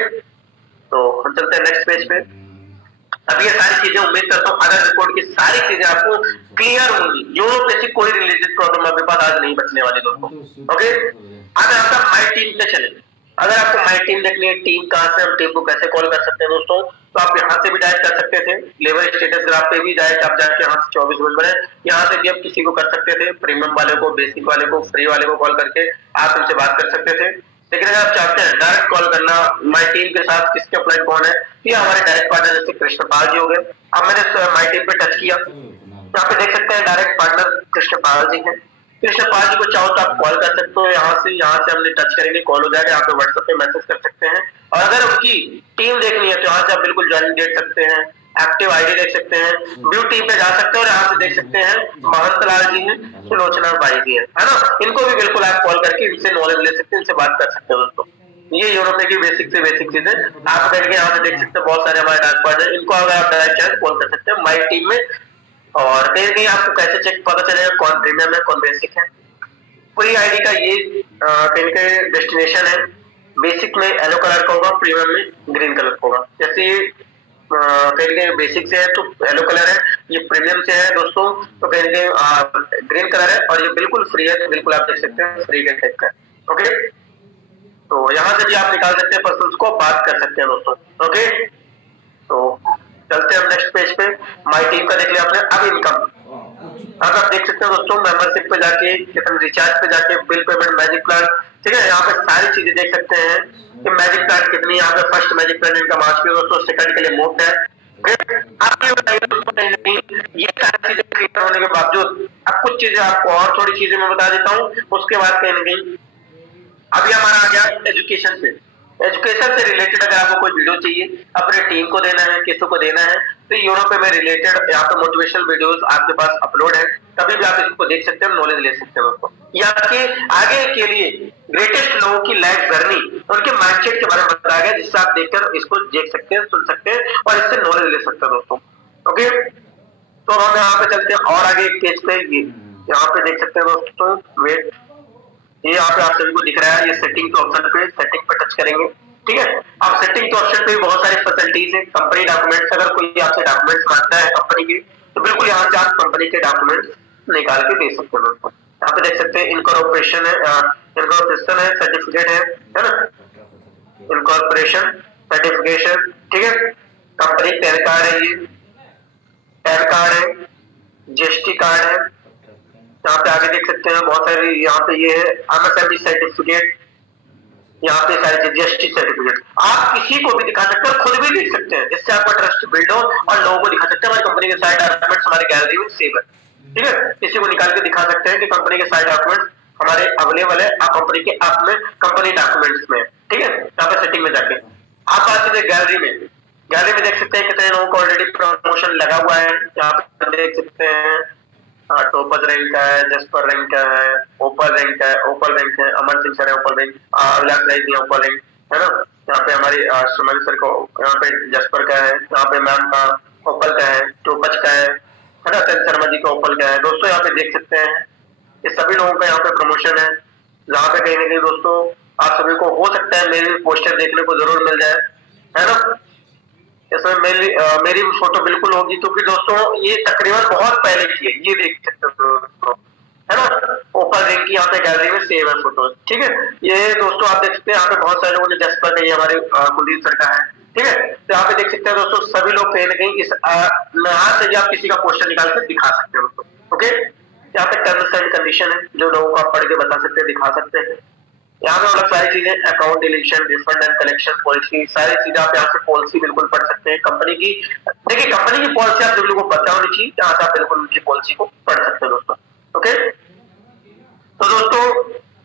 तो हम चलते हैं नेक्स्ट पेज पे। अब ये सारी चीजें उम्मीद करता हूँ अदर रिपोर्ट की सारी चीजें आपको क्लियर होंगी, जो ऐसी कोई रिलेटेड प्रॉब्लम आपके पास आज नहीं बचने वाली दोस्तों, ओके। अगर आपका माई टीम पे चले, अगर आपको माई टीम देखनी है, टीम कहाँ से हम टीम को कैसे कॉल कर सकते हैं दोस्तों, तो आप यहाँ से भी डायरेक्ट कर सकते थे, लेवल स्टेटस ग्राफ पे भी डायरेक्ट आप जाके यहाँ से 24 मेंबर है, यहाँ से भी आप किसी को कर सकते थे, प्रीमियम वाले को, बेसिक वाले को, फ्री वाले को कॉल करके आप उनसे बात कर सकते थे। लेकिन अगर आप चाहते हैं डायरेक्ट कॉल करना माई टीम के साथ, किसके अपलाइन कौन है, ये हमारे डायरेक्ट पार्टनर जैसे कृष्णपाल जी हो गए। अब मैंने माई टीम पे टच किया, यहाँ पे देख सकते हैं डायरेक्ट पार्टनर कृष्णपाल जी हैं। कृष्णपाल जी को चाहो तो आप कॉल कर सकते हो, यहाँ से हमने टच करेंगे, कॉल हो जाएगा, यहाँ पे व्हाट्सएप पे मैसेज कर सकते हैं। और अगर उनकी टीम देखनी है तो यहाँ से आप बिल्कुल ज्वाइनिंग देख सकते हैं, एक्टिव आईडी देख सकते हैं, व्यू टीम पे जा सकते हैं, और यहाँ से देख सकते हैं महंत लाल जी हैं, सुलोचना बाई जी है ना। इनको भी बिल्कुल आप कॉल करके इनसे नॉलेज ले सकते हैं, इनसे बात कर सकते हो दोस्तों, ये यूरोपे की बेसिक से बेसिक चीजें आप बैठ के यहाँ पे देख सकते हैं। बहुत सारे हमारे डार्क पार्ट है, इनको अगर आप डायरेक्ट चाहे कॉल कर सकते हैं माई टीम में। और कहीं ना कहीं आपको कैसे चेक पता चलेगा कौन प्रीमियम है कौन बेसिक है। फ्री आईडी का ये कहीं ना कहीं डेस्टिनेशन है। बेसिक में येलो कलर का होगा, प्रीमियम में ग्रीन कलर का होगा। जैसे ये कहीं ना कहीं बेसिक से है तो येलो कलर है, ये प्रीमियम से है दोस्तों तो कहीं ना कहीं ग्रीन कलर है, और ये बिल्कुल फ्री है तो बिल्कुल आप देख सकते हैं फ्री का टाइप का। ओके, तो यहाँ से भी आप निकाल सकते हैं पर्सन्स को, बात कर सकते हैं दोस्तों। ओके, तो चलते हैं हम नेक्स्ट पेज पे। माई टीम का देख लिया आपने। अब इनकम, अब आप देख सकते हैं दोस्तों मेंबरशिप पे जाके, कितने रिचार्ज पे जाके, बिल पेमेंट, मैजिक प्लान, ठीक है, यहाँ पे सारी चीजें देख सकते हैं कि मैजिक प्लान कितनी, यहाँ पे फर्स्ट मैजिक प्लान इनकम आज की दोस्तों, सेकंड के लिए मुफ्त है। आप ये बताइए दोस्तों, कहीं ना कहीं ये सारी चीजें क्लियर होने के बावजूद अब कुछ चीजें आपको और थोड़ी चीजें मैं बता देता हूँ, उसके बाद कहीं ना कहीं अभी हमारा आ गया एजुकेशन से। एजुकेशन से रिलेटेड अगर आपको कोई वीडियो चाहिए, अपने टीम को देना है, किसी को देना है, तो यूरोप में रिलेटेड यहाँ पे मोटिवेशनल वीडियोस आपके पास अपलोड है, कभी भी आप इसको देख सकते हैं, नॉलेज ले सकते हैं दोस्तों। या कि आगे के लिए ग्रेटेस्ट लोगों की लाइफ जर्नी, उनके माइंडसेट के बारे में बताया गया, जिससे आप देखकर इसको देख सकते हैं, सुन सकते हैं और इससे नॉलेज ले सकते हैं दोस्तों। ओके, तो हम यहाँ पे चलते हैं और आगे एक पेज पे, यहाँ पे देख सकते हैं दोस्तों, वेट, ये यहाँ पे आप सभी को दिख रहा है, ये सेटिंग के ऑप्शन पे, सेटिंग पे टच करेंगे, ठीक है। अब सेटिंग के ऑप्शन पे बहुत सारी फैसिलिटीज है। कंपनी डॉक्यूमेंट्स, अगर कोई आपसे डॉक्यूमेंट्स मांगता है कंपनी के, तो बिल्कुल यहाँ से आप कंपनी के डॉक्यूमेंट्स निकाल के दे सकते हो दोस्तों। यहाँ पे देख सकते हैं इनकॉर्पोरेशन है, इनकॉर्पोरेशन है, सर्टिफिकेट है ना, इनकॉर्पोरेशन सर्टिफिकेशन, ठीक है। कंपनी पैन कार्ड है, ये पैन कार्ड है, जीएसटी कार्ड है। यहाँ पे आगे देख सकते हैं बहुत सारी, यहाँ पे ये है एमएसएमई सर्टिफिकेट, यहाँ पे सारी चीज जीएसटी सर्टिफिकेट, आप किसी को भी दिखा सकते हैं, खुद भी देख सकते हैं, जिससे आपका ट्रस्ट बिल्ड हो, और लोगों को दिखा सकते हैं हमारी कंपनी के सारे डॉक्यूमेंट्स हमारी गैलरी में सेव है, ठीक है। किसी को निकाल के दिखा सकते हैं कि कंपनी के सारे डॉक्यूमेंट्स हमारे अवेलेबल है, आप कंपनी के ऐप में कंपनी डॉक्यूमेंट्स में, ठीक है। यहाँ पे सेटिंग में जाके आप आ सीधे गैलरी में, गैलरी में देख सकते हैं कितने लोगों को ऑलरेडी प्रमोशन लगा हुआ है। यहाँ पे देख सकते हैं टोपज रैंक का है, जस्पर रैंक का है, ओपल रैंक का है, ओपल रैंक है, अमन सिंह सर है ओपल रैंक, अभिलाष राय जी ओपल रैंक, है ना। यहाँ पे हमारी सुमन सर को, यहाँ पे जस्पर का है, यहाँ पे मैम का ओपल का है, टोपज का है ना, सेन शर्मा जी का ओपल का है दोस्तों। यहाँ पे देख सकते हैं ये सभी लोगों का यहाँ पे प्रमोशन है, जहाँ पे कहीं ना कहीं दोस्तों आप सभी को हो सकता है मेरी पोस्टर देखने को जरूर मिल जाए, है ना। इसमें मेरी फोटो बिल्कुल होगी, क्योंकि दोस्तों ये तकरीबन बहुत पहले की है, ये देख सकते हो दोस्तों, है ना। ओपल रिंग की यहाँ पे गैलरी में सेव है फोटो, ठीक है। ये दोस्तों आप देख सकते हैं यहाँ पे बहुत सारे लोगों ने जस्पर का, ये हमारे कुलदीप सर का है, ठीक है। तो यहाँ पे देख सकते हैं दोस्तों सभी लोग कहीं ना कहीं इस यहाँ से भी आप किसी का पोस्टर निकाल के दिखा सकते हो दोस्तों। ओके, यहाँ पे टर्म्स एंड कंडीशन है, जो लोगों को आप पढ़ के बता सकते हैं, दिखा सकते हैं। यहाँ पे मतलब सारी चीजें, account deletion, refund and collection policy, सारी चीजें आप यहाँ से पॉलिसी बिल्कुल पढ़ सकते हैं कंपनी की। देखिए कंपनी की पॉलिसी आप सभी लोगों को पता होनी चाहिए, यहाँ से आप बिल्कुल उनकी पॉलिसी को पढ़ सकते हैं दोस्तों। ओके, तो दोस्तों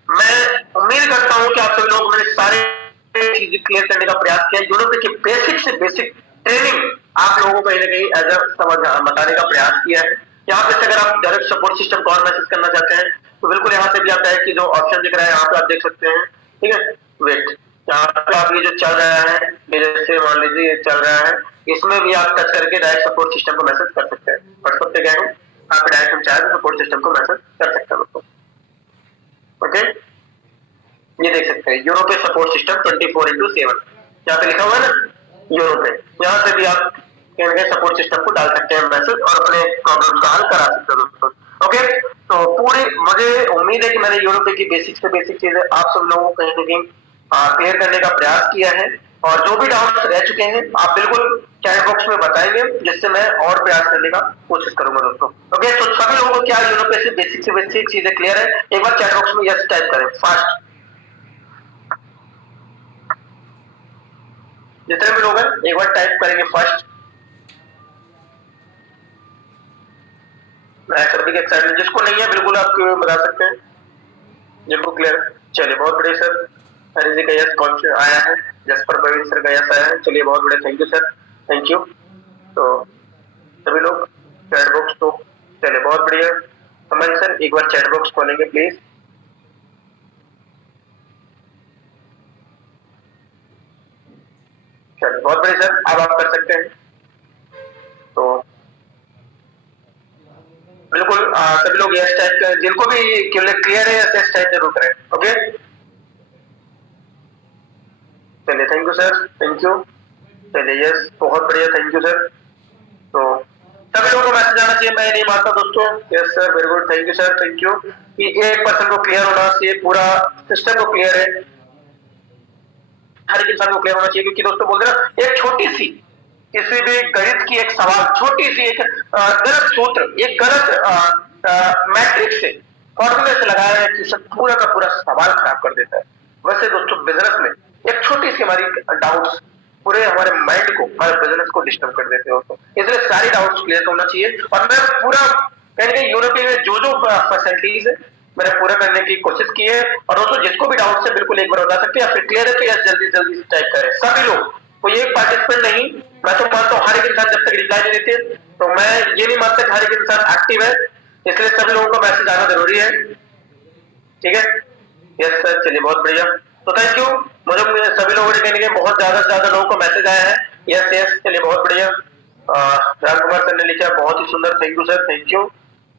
मैं उम्मीद करता हूँ कि आप सभी लोग, मैंने सारे चीजें क्लियर करने का प्रयास किया, यूरोप की बेसिक से बेसिक ट्रेनिंग आप लोगों को कहीं ना कहीं एज बताने का प्रयास किया है। यहाँ पे अगर आप डायरेक्ट सपोर्ट सिस्टम को और मैसेज करना चाहते हैं, तो बिल्कुल यहाँ से भी आता है कि जो ऑप्शन दिख रहा है यहाँ पे आप देख सकते हैं, ठीक है। वेट, यहाँ पे आप ये जो चल रहा है, जैसे मान लीजिए ये चल रहा है, इसमें भी आप टच करके डायरेक्ट सपोर्ट सिस्टम को मैसेज कर सकते हैं। व्हाट्सएप पे गए हैं, आप डायरेक्ट हम चाहे सपोर्ट सिस्टम को मैसेज कर सकते हैं दोस्तों। ओके, ये देख सकते हैं यूरोपे सपोर्ट सिस्टम 24/7, यहाँ पे लिखा हुआ है ना यूरोपे, यहाँ से भी आप सपोर्ट सिस्टम को डाल सकते हैं मैसेज और अपने प्रॉब्लम का हल करा सकते हैं दोस्तों। ओके, तो पूरी मुझे उम्मीद है कि मैंने यूरोपे की बेसिक से बेसिक चीजें आप सब लोगों को कहीं ना कहीं क्लियर करने का प्रयास किया है, और जो भी डाउट्स रह चुके हैं आप बिल्कुल चैट बॉक्स में बताएंगे, जिससे मैं और प्रयास करने का कोशिश करूंगा दोस्तों। ओके, तो सभी लोगों को क्या यूरोपे से बेसिक चीजें क्लियर है? एक बार चैट बॉक्स में यस टाइप करें फास्ट, जितने भी लोग हैं एक बार टाइप करेंगे फर्स्ट। सभी के एक्साइटमेंट, जिसको नहीं है बिल्कुल आप बता सकते हैं, जिनको क्लियर। चलिए बहुत बढ़िया सर, हरी जी का यस कौन से आया है, जसपर प्रवीण सर का यस आया है, चलिए बहुत बढ़िया, thank you sir, thank you. तो सभी लोग चैट बॉक्स तो, चलिए बहुत बढ़िया। अमन सर एक बार चैट बॉक्स खोलेंगे प्लीज। चलिए बहुत बढ़िया सर, अब आप कर सकते हैं। तो बिल्कुल सभी लोग यस टाइप करें, जिनको भी क्लियर है यस टाइप जरूर करें। ओके, चलिए thank you sir, thank you. चलिए यस, बहुत बढ़िया, थैंक यू सर। तो सभी लोगों को मैसेज आना चाहिए, मैं नहीं मानता दोस्तों। Yes sir, very good, thank you sir, thank you. कि एक पर्सन को क्लियर होना चाहिए, पूरा सिस्टम को क्लियर है, हर एक इंसान को क्लियर होना चाहिए। क्योंकि दोस्तों बोलते ना, एक छोटी सी किसी भी गणित की एक सवाल, छोटी सी एक गलत सूत्र, एक गलत मैट्रिक्स से, फॉर्मूले से लगाया है कि सब पूरा का पूरा सवाल खराब कर देता है। वैसे दोस्तों बिजनेस में एक छोटी सी हमारी डाउट्स पूरे हमारे माइंड को, हमारे बिजनेस को डिस्टर्ब कर देते हो। तो इसलिए सारी डाउट्स क्लियर होना चाहिए। और मैं पूरा यानी कि यूरोपी में जो जो फैसिलिटीज है मैंने पूरा करने की कोशिश की है। और दोस्तों जिसको भी डाउट है बिल्कुल एक बार बता सकते हैं, या फिर क्लियर है तो यस जल्दी जल्दी टाइप करें सभी लोग। कोई एक पार्टिसिपेंट नहीं, मैं तो मानता हूँ हर एक इंसान जब तक रिप्लाई नहीं देते, तो मैं ये नहीं मानता कि हर एक इंसान एक्टिव है। इसलिए सभी लोगों को मैसेज आना जरूरी है, ठीक है। यस सर, चलिए बहुत बढ़िया। तो थैंक यू। मुझे सभी लोगों ने कहने के बहुत ज्यादा से ज्यादा लोगों को मैसेज आया है। यस यस, चलिए बहुत बढ़िया। राजकुमार सर ने लिखा बहुत ही सुंदर, thank you sir, thank you.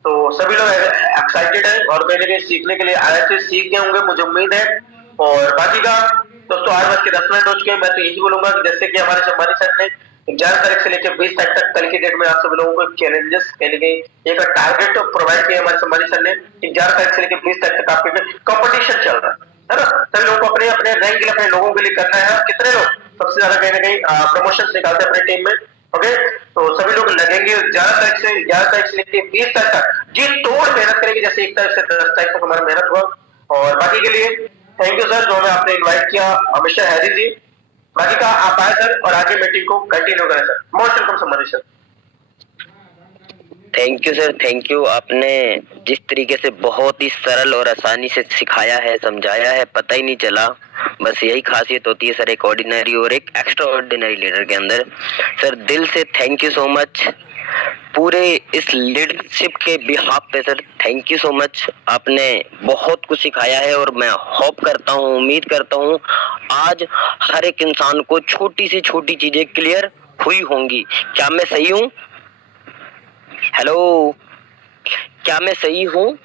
तो सभी लोग एक्साइटेड है और कहीं ना कहीं सीखने के लिए आए थे, सीख गए होंगे मुझे उम्मीद है। और बाकी का दोस्तों 8:10 हो चुके हैं। मैं तो यही बोलूंगा कि जैसे कि हमारे शंबानी सर ने 11 तारीख से लेकर 20 तारीख तक कल की डेट में आप सभी लोगों को चैलेंजेस कहने गई एक टारगेट प्रोवाइड किया हमारे शंबानी सर ने कि 11 तारीख से लेकर 20 तारीख तक आपके कंपटीशन चल रहा है ना। सभी लोगों को अपने अपने रैंक के लिए अपने लोगों के लिए करना है। कितने लोग सबसे ज्यादा कहीं ना कहीं प्रमोशन निकालते हैं अपने टीम में। ओके, तो सभी लोग लगेंगे 11 तारीख से लेकर 20 तारीख तक जी तोड़ मेहनत करेंगे, जैसे 1 तारीख से 10 तारीख तक हमारा मेहनत हुआ। और बाकी के लिए थैंक यू सर, जो हमें आपने इन्वाइट किया, मिस्टर हैरी जी। बाकी का आप आए सर और आगे मीटिंग को कंटिन्यू करें सर। मोस्ट वेलकम सम्मानित sir. Thank you sir, thank you. आपने जिस तरीके से बहुत ही सरल और आसानी से सिखाया है, समझाया है, पता ही नहीं चला। बस यही खासियत होती है सर एक ऑर्डिनरी और एक एक्स्ट्रा ऑर्डिनरी लीडर के अंदर। सर दिल से थैंक यू सो मच, पूरे इस लीडरशिप के बिहाफ पे sir thank you so much. आपने बहुत कुछ सिखाया है और मैं होप करता हूँ, उम्मीद करता हूँ आज हर एक इंसान को छोटी से छोटी चीजें क्लियर हुई होंगी। क्या मैं सही हूँ? हेलो, क्या मैं सही हूँ?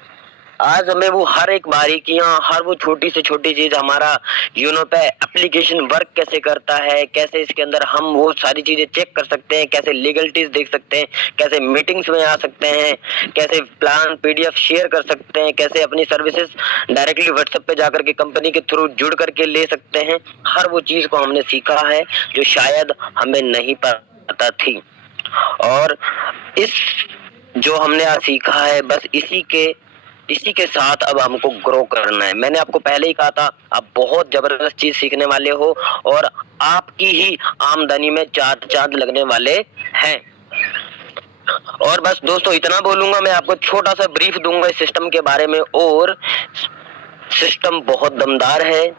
आज हमें वो हर एक बारीकियां, हर वो छोटी से छोटी चीज, हमारा यूनो पे एप्लीकेशन वर्क कैसे करता है, कैसे इसके अंदर हम वो सारी चीजें चेक कर सकते हैं, कैसे लीगलिटीज देख सकते हैं, कैसे मीटिंग्स में आ सकते हैं, कैसे प्लान पीडीएफ शेयर कर सकते हैं, कैसे अपनी सर्विसेज डायरेक्टली व्हाट्सएप पे जाकर के कंपनी के थ्रू जुड़ करके ले सकते हैं। हर वो चीज को हमने सीखा है जो शायद हमें नहीं पता थी। और इस जो हमने आज सीखा है, बस इसी के साथ अब हमको ग्रो करना है। मैंने आपको पहले ही कहा था आप बहुत जबरदस्त चीज सीखने वाले हो और आपकी ही आमदनी में चांद चांद लगने वाले हैं। और बस दोस्तों इतना बोलूंगा, मैं आपको छोटा सा ब्रीफ दूंगा इस सिस्टम के बारे में। और सिस्टम बहुत दमदार है,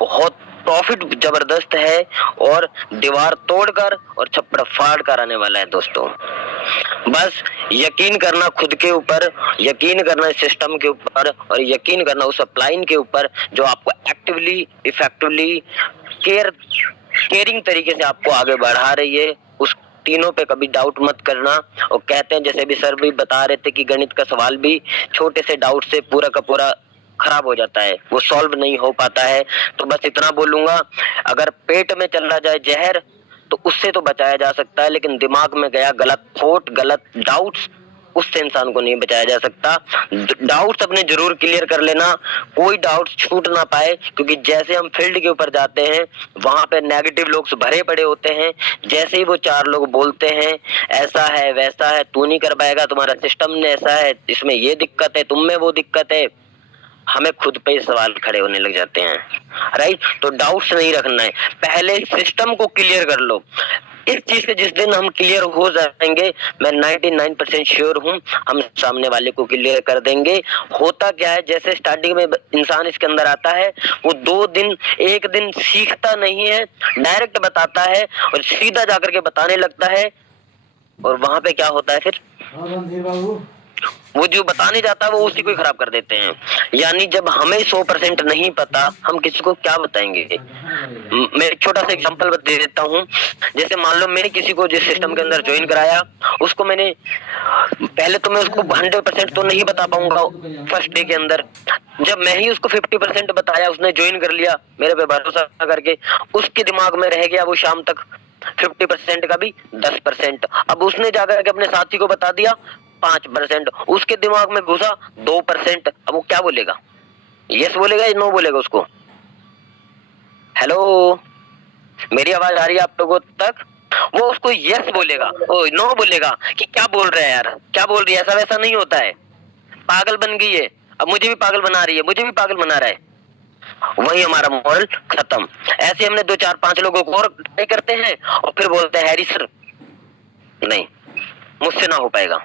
बहुत प्रॉफिट जबरदस्त है और दीवार तोड़कर और छप्पर फाड़ कर आने वाला है दोस्तों। बस यकीन करना खुद के ऊपर, यकीन करना इस सिस्टम के ऊपर और यकीन करना उस अपलाइन के ऊपर जो आपको एक्टिवली, इफेक्टिवली, केयरिंग तरीके से आपको आगे बढ़ा रही है। उस तीनों पे कभी डाउट मत करना। और कहते हैं जैसे भी सर भी बता रहे थे कि गणित का सवाल भी छोटे से डाउट से पूरा का पूरा खराब हो जाता है, वो सॉल्व नहीं हो पाता है। तो बस इतना बोलूंगा, अगर पेट में चला जाए जहर तो उससे तो बचाया जा सकता है, लेकिन दिमाग में गया गलत थॉट, गलत डाउट्स, उससे इंसान को नहीं बचाया जा सकता। डाउट्स अपने जरूर क्लियर कर लेना, कोई डाउट्स छूट ना पाए, क्योंकि जैसे हम फील्ड के ऊपर जाते हैं वहां पे नेगेटिव लोग भरे पड़े होते हैं। जैसे ही वो 4 लोग बोलते हैं ऐसा है वैसा है, तू नहीं कर पाएगा, तुम्हारा सिस्टम ने ऐसा है, इसमें ये दिक्कत है, तुम में वो दिक्कत है, हमें खुद पे सवाल खड़े होने लग जाते हैं। राइट, तो डाउट्स नहीं रखना है, पहले सिस्टम को क्लियर कर लो। इस चीज से जिस दिन हम क्लियर हो जाएंगे, मैं 99% श्योर हूं हम सामने वाले को क्लियर कर देंगे। होता क्या है, जैसे स्टार्टिंग में इंसान इसके अंदर आता है, वो 2 दिन 1 दिन सीखता नहीं है, डायरेक्ट बताता है और सीधा जाकर के बताने लगता है। और वहां पे क्या होता है फिर, वो जो बताने जाता है वो उसी को ही खराब कर देते हैं। यानी जब हमें 100% नहीं पता, हम किसी को क्या बताएंगे। मैं एक छोटा सा एग्जांपल दे देता हूँ। जैसे मान लो मैंने किसी को जिस सिस्टम के अंदर ज्वाइन कराया, उसको मैंने पहले तो मैं उसको 100% तो नहीं बता पाऊंगा फर्स्ट डे के अंदर। जब मैं ही उसको 50% बताया, उसने ज्वाइन कर लिया मेरे पे भरोसा करके, उसके दिमाग में रह गया वो शाम तक 50% का भी 10%। अब उसने जाकर के अपने साथी को बता दिया 5%, उसके दिमाग में घुसा 2%। अब वो क्या बोलेगा? यस बोलेगा या नो बोलेगा उसको? हेलो, मेरी आवाज आ रही है आप लोगों तक? वो उसको यस बोलेगा, ओ नो बोलेगा कि क्या बोल रहे हैं यार, क्या बोल रही है, ऐसा वैसा नहीं होता है, पागल बन गई है, अब मुझे भी पागल बना रही है, मुझे भी पागल बना रहा है। वही हमारा मॉडल खत्म। ऐसे हमने 2 4 5 लोगों को और ट्राई करते हैं और फिर बोलते हैं हैरी सर नहीं, मुझसे ना हो पाएगा।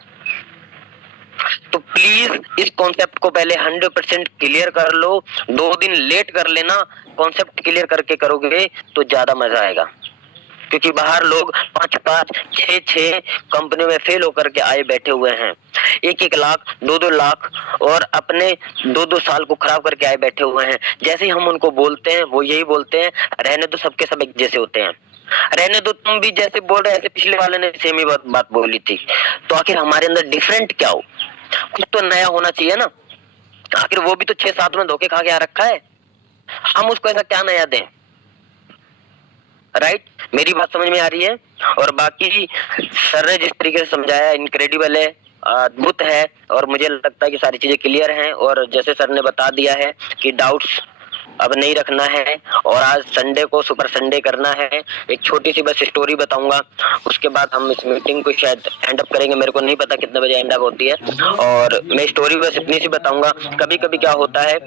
तो प्लीज इस कॉन्सेप्ट को पहले 100% क्लियर कर लो। 2 दिन लेट कर लेना, कॉन्सेप्ट क्लियर करके करोगे तो ज्यादा मजा आएगा। क्योंकि बाहर लोग 5 5 6 6 कंपनियों में फेल होकर के आए बैठे हुए हैं, 1 1 लाख 2 2 लाख और अपने 2 2 साल को खराब करके आए बैठे हुए हैं। जैसे ही हम उनको बोलते हैं वो यही बोलते हैं, रहने तो सबके सब एक जैसे होते हैं, रहने दो, तुम भी जैसे बोल रहे ऐसे पिछले वाले ने सेम ही बात बोली थी। तो आखिर हमारे अंदर डिफरेंट क्या हो? कुछ तो नया होना चाहिए ना। आखिर वो भी तो 6 7 में धोखे खा के आ रखा है, हम उसको ऐसा क्या नया दें? राइट, मेरी बात समझ में आ रही है? और बाकी सर ने जिस तरीके से समझाया इनक्रेडिबल है, अद्भुत है, और मुझे लगता है कि सारी चीजें क्लियर हैं। और जैसे सर ने बता दिया है कि डाउट्स अब नहीं रखना है, और आज संडे को सुपर संडे करना है। एक छोटी सी बस स्टोरी बताऊंगा, उसके बाद हम इस मीटिंग को शायद एंड अप करेंगे। मेरे को नहीं पता कितने बजे एंड अप होती है, और मैं स्टोरी बस इतनी सी बताऊंगा। कभी कभी क्या होता है,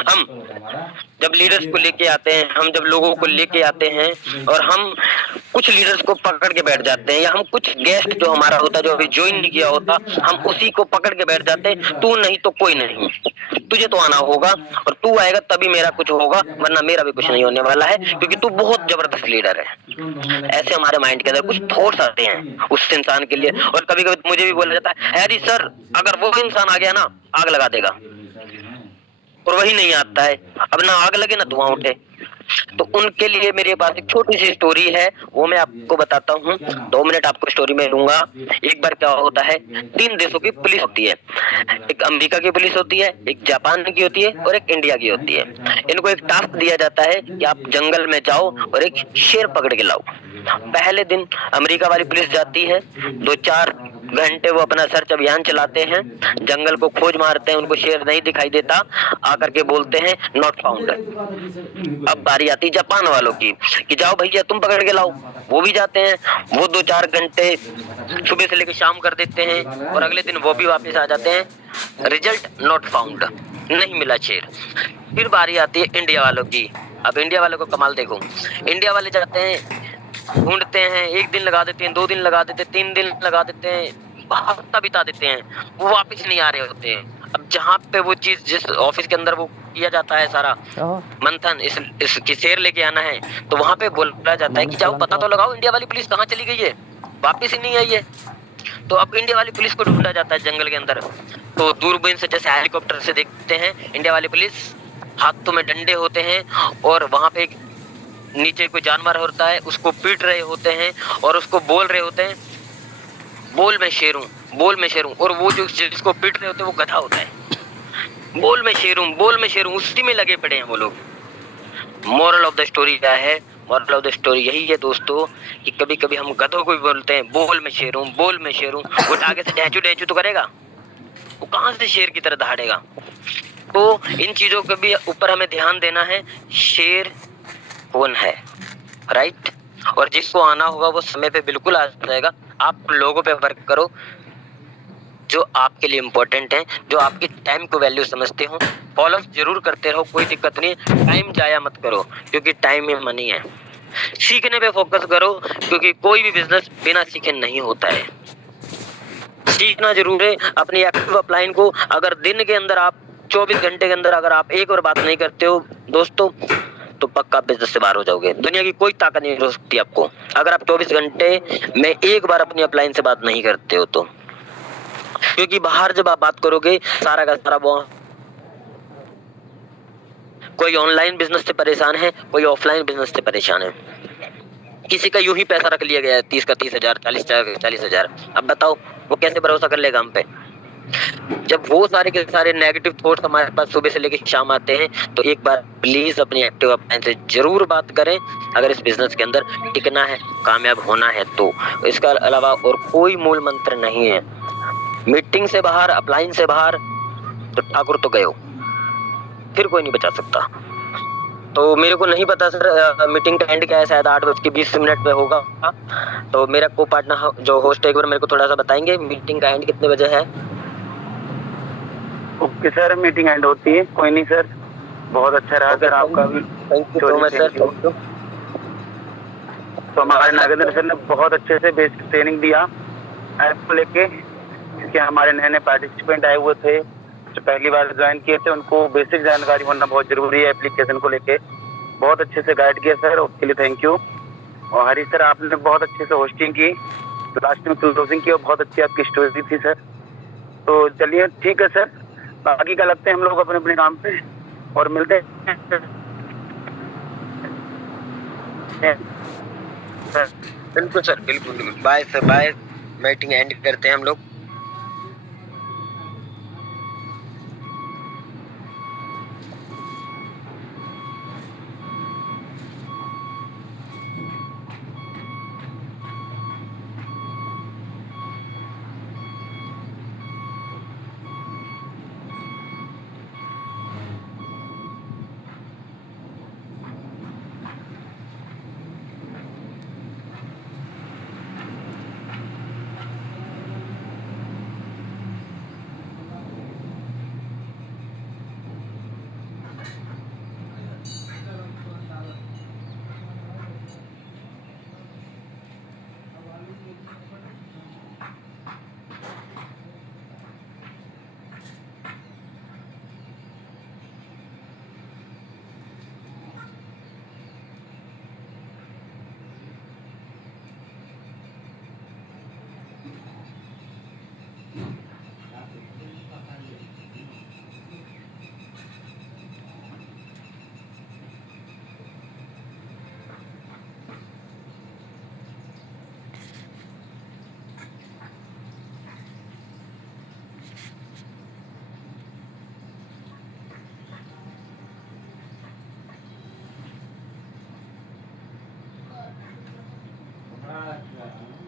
हम जब लीडर्स को लेके आते हैं, हम जब लोगों को लेके आते हैं और हम कुछ लीडर्स को पकड़ के बैठ जाते हैं, या हम कुछ गेस्ट जो हमारा होता है जो अभी ज्वाइन नहीं किया होता, हम उसी को पकड़ के बैठ जाते हैं, तू नहीं तो कोई नहीं, तुझे तो आना होगा और तू आएगा तभी मेरा कुछ होगा, वरना मेरा भी कुछ नहीं होने वाला है, क्योंकि तू बहुत जबरदस्त लीडर है। ऐसे हमारे माइंड के अंदर कुछ थॉट्स आते हैं उस इंसान के लिए। और कभी कभी मुझे भी बोला जाता है हैरी सर अगर वो इंसान आ गया ना आग लगा देगा, और वही नहीं आता है। अब ना आग लगे ना धुआं उठे। तो उनके लिए मेरे पास एक छोटी सी स्टोरी है, वो मैं आपको बताता हूँ। 2 मिनट आपको स्टोरी में दूंगा। एक बार क्या होता है, 3 देशों की पुलिस होती है, एक अमेरिका की पुलिस होती है, एक जापान की होती है और एक इंडिया की होती है। इनको एक टास्क दिया जाता है कि आप जंगल में जाओ और एक शेर पकड़ के लाओ। पहले दिन अमेरिका वाली पुलिस जाती है, 2 4 घंटे वो अपना सर्च अभियान चलाते हैं, जंगल को खोज मारते हैं, उनको शेर नहीं दिखाई देता, आकर के बोलते हैं नॉट फाउंड। अब बारी आती है जापान वालों की कि जाओ भैया तुम पकड़ के लाओ। वो भी जाते हैं, वो 2 4 घंटे सुबह से लेकर शाम कर देते हैं और अगले दिन वो भी वापस आ जाते हैं, रिजल्ट नॉट फाउंड, नहीं मिला शेर। फिर बारी आती है इंडिया वालों की। अब इंडिया वालों को कमाल देखो, इंडिया वाले जाते हैं, ढूंढते हैं, 1 दिन लगा देते हैं, 2 दिन लगा देते हैं, 3 दिन लगा देते हैं, हफ्ता बिता देते हैं, वो वापस नहीं आ रहे होते हैं। अब जहाँ पे वो चीज जिस ऑफिस के अंदर वो किया जाता है सारा मंथन, इसकी शेर लेके आना है, तो वहां पे बोला जाता है कि जाओ पता तो लगाओ इंडिया वाली पुलिस कहाँ चली गई है, वापस ही नहीं आई है। तो अब इंडिया वाली पुलिस को ढूंढा जाता है जंगल के अंदर। तो दूरबीन से जैसे हेलीकॉप्टर से देखते हैं इंडिया वाली पुलिस, हाथों में डंडे होते हैं और वहां पे नीचे कोई जानवर होता है, उसको पीट रहे होते हैं और उसको बोल रहे होते हैं बोल मैं शेर हूँ, बोल मैं शेर हूँ। और वो जो जिसको पीट रहे होते हैं वो गधा होता है, बोल मैं शेर हूँ, बोल मैं शेर हूँ, उसी में लगे पड़े हैं वो लोग। मोरल ऑफ द स्टोरी क्या है? मोरल ऑफ द स्टोरी यही है दोस्तों कि कभी कभी हम गधों को भी बोलते हैं बोल मैं शेर हूँ, बोल मैं शेर हूँ, वो आगे से डैचू डैचू तो करेगा, वो कहाँ से शेर की तरह दहाड़ेगा। तो इन चीजों के भी ऊपर हमें ध्यान देना है, शेर कौन है, राइट। और जिसको आना होगा वो समय पे बिल्कुल आ जाएगा। आप लोगों पे वर्क करो जो आपके लिए इम्पोर्टेंट है, जो आपके टाइम को वैल्यू समझते हो, फॉलो जरूर करते रहो, कोई दिक्कत नहीं, टाइम जाया मत करो क्योंकि टाइम में मनी है। सीखने पे फोकस करो क्योंकि कोई भी बिजनेस बिना सीखे नहीं होता है। सीखना जरूर है अपनी एक्टिव अपलाइन को। अगर दिन के अंदर आप 24 घंटे के अंदर अगर आप एक और बात नहीं करते हो दोस्तों, तो पक्का बिजनेस से बाहर हो जाओगे। दुनिया की कोई ताकत नहीं रोक सकती आपको अगर आप 24 घंटे में एक बार अपनी अपलाइन से बात नहीं करते हो। तो क्योंकि बाहर जब आप बात करोगे सारा का सारा वो, कोई ऑनलाइन बिजनेस से परेशान है, कोई ऑफलाइन बिजनेस से परेशान है, किसी का यूं ही पैसा रख लिया गया है 30 का 30,000, 40,000। अब बताओ वो कैसे भरोसा कर लेगा हम पे। जब वो सारे के सारे नेगेटिव थॉट्स हमारे पास सुबह से लेकर शाम आते हैं, तो एक बार प्लीज अपनी एक्टिव अपलाइन से जरूर बात करें अगर इस बिजनेस के अंदर टिकना है, कामयाब होना है तो। इसका अलावा और कोई मूल मंत्र नहीं है। मीटिंग से बाहर, अपलाइन से बाहर तो ठाकुर तो गए हो, फिर कोई नहीं बचा सकता। तो मेरे को नहीं पता सर मीटिंग का एंड क्या है, शायद 8:20 पे होगा। तो मेरा को पार्टनर जो होस्ट है एक बार मेरे को थोड़ा सा बताएंगे मीटिंग का एंड कितने बजे है। ओके सर, मीटिंग एंड होती है, कोई नहीं सर, बहुत अच्छा रहा सर आपका भी। Thank you so much sir, thank you. तो हमारे नागेंद्र सर ने बहुत अच्छे से बेसिक ट्रेनिंग दिया ऐप को लेके, क्योंकि हमारे नए नए पार्टिसिपेंट आए हुए थे जो पहली बार ज्वाइन किए थे, उनको बेसिक जानकारी होना बहुत जरूरी है एप्लीकेशन को लेके। बहुत अच्छे से गाइड किया सर, उसके लिए थैंक यू। और हरी सर आपने बहुत अच्छे से होस्टिंग की, लास्ट में क्लोजिंग की और बहुत अच्छी आपकी स्टोरी थी सर। तो चलिए ठीक है सर, बाकी का लगते हैं हम लोग अपने अपने काम पे और मिलते हैं। बिल्कुल सर, बिल्कुल bye sir, bye. Meeting end करते हैं हम लोग। Right.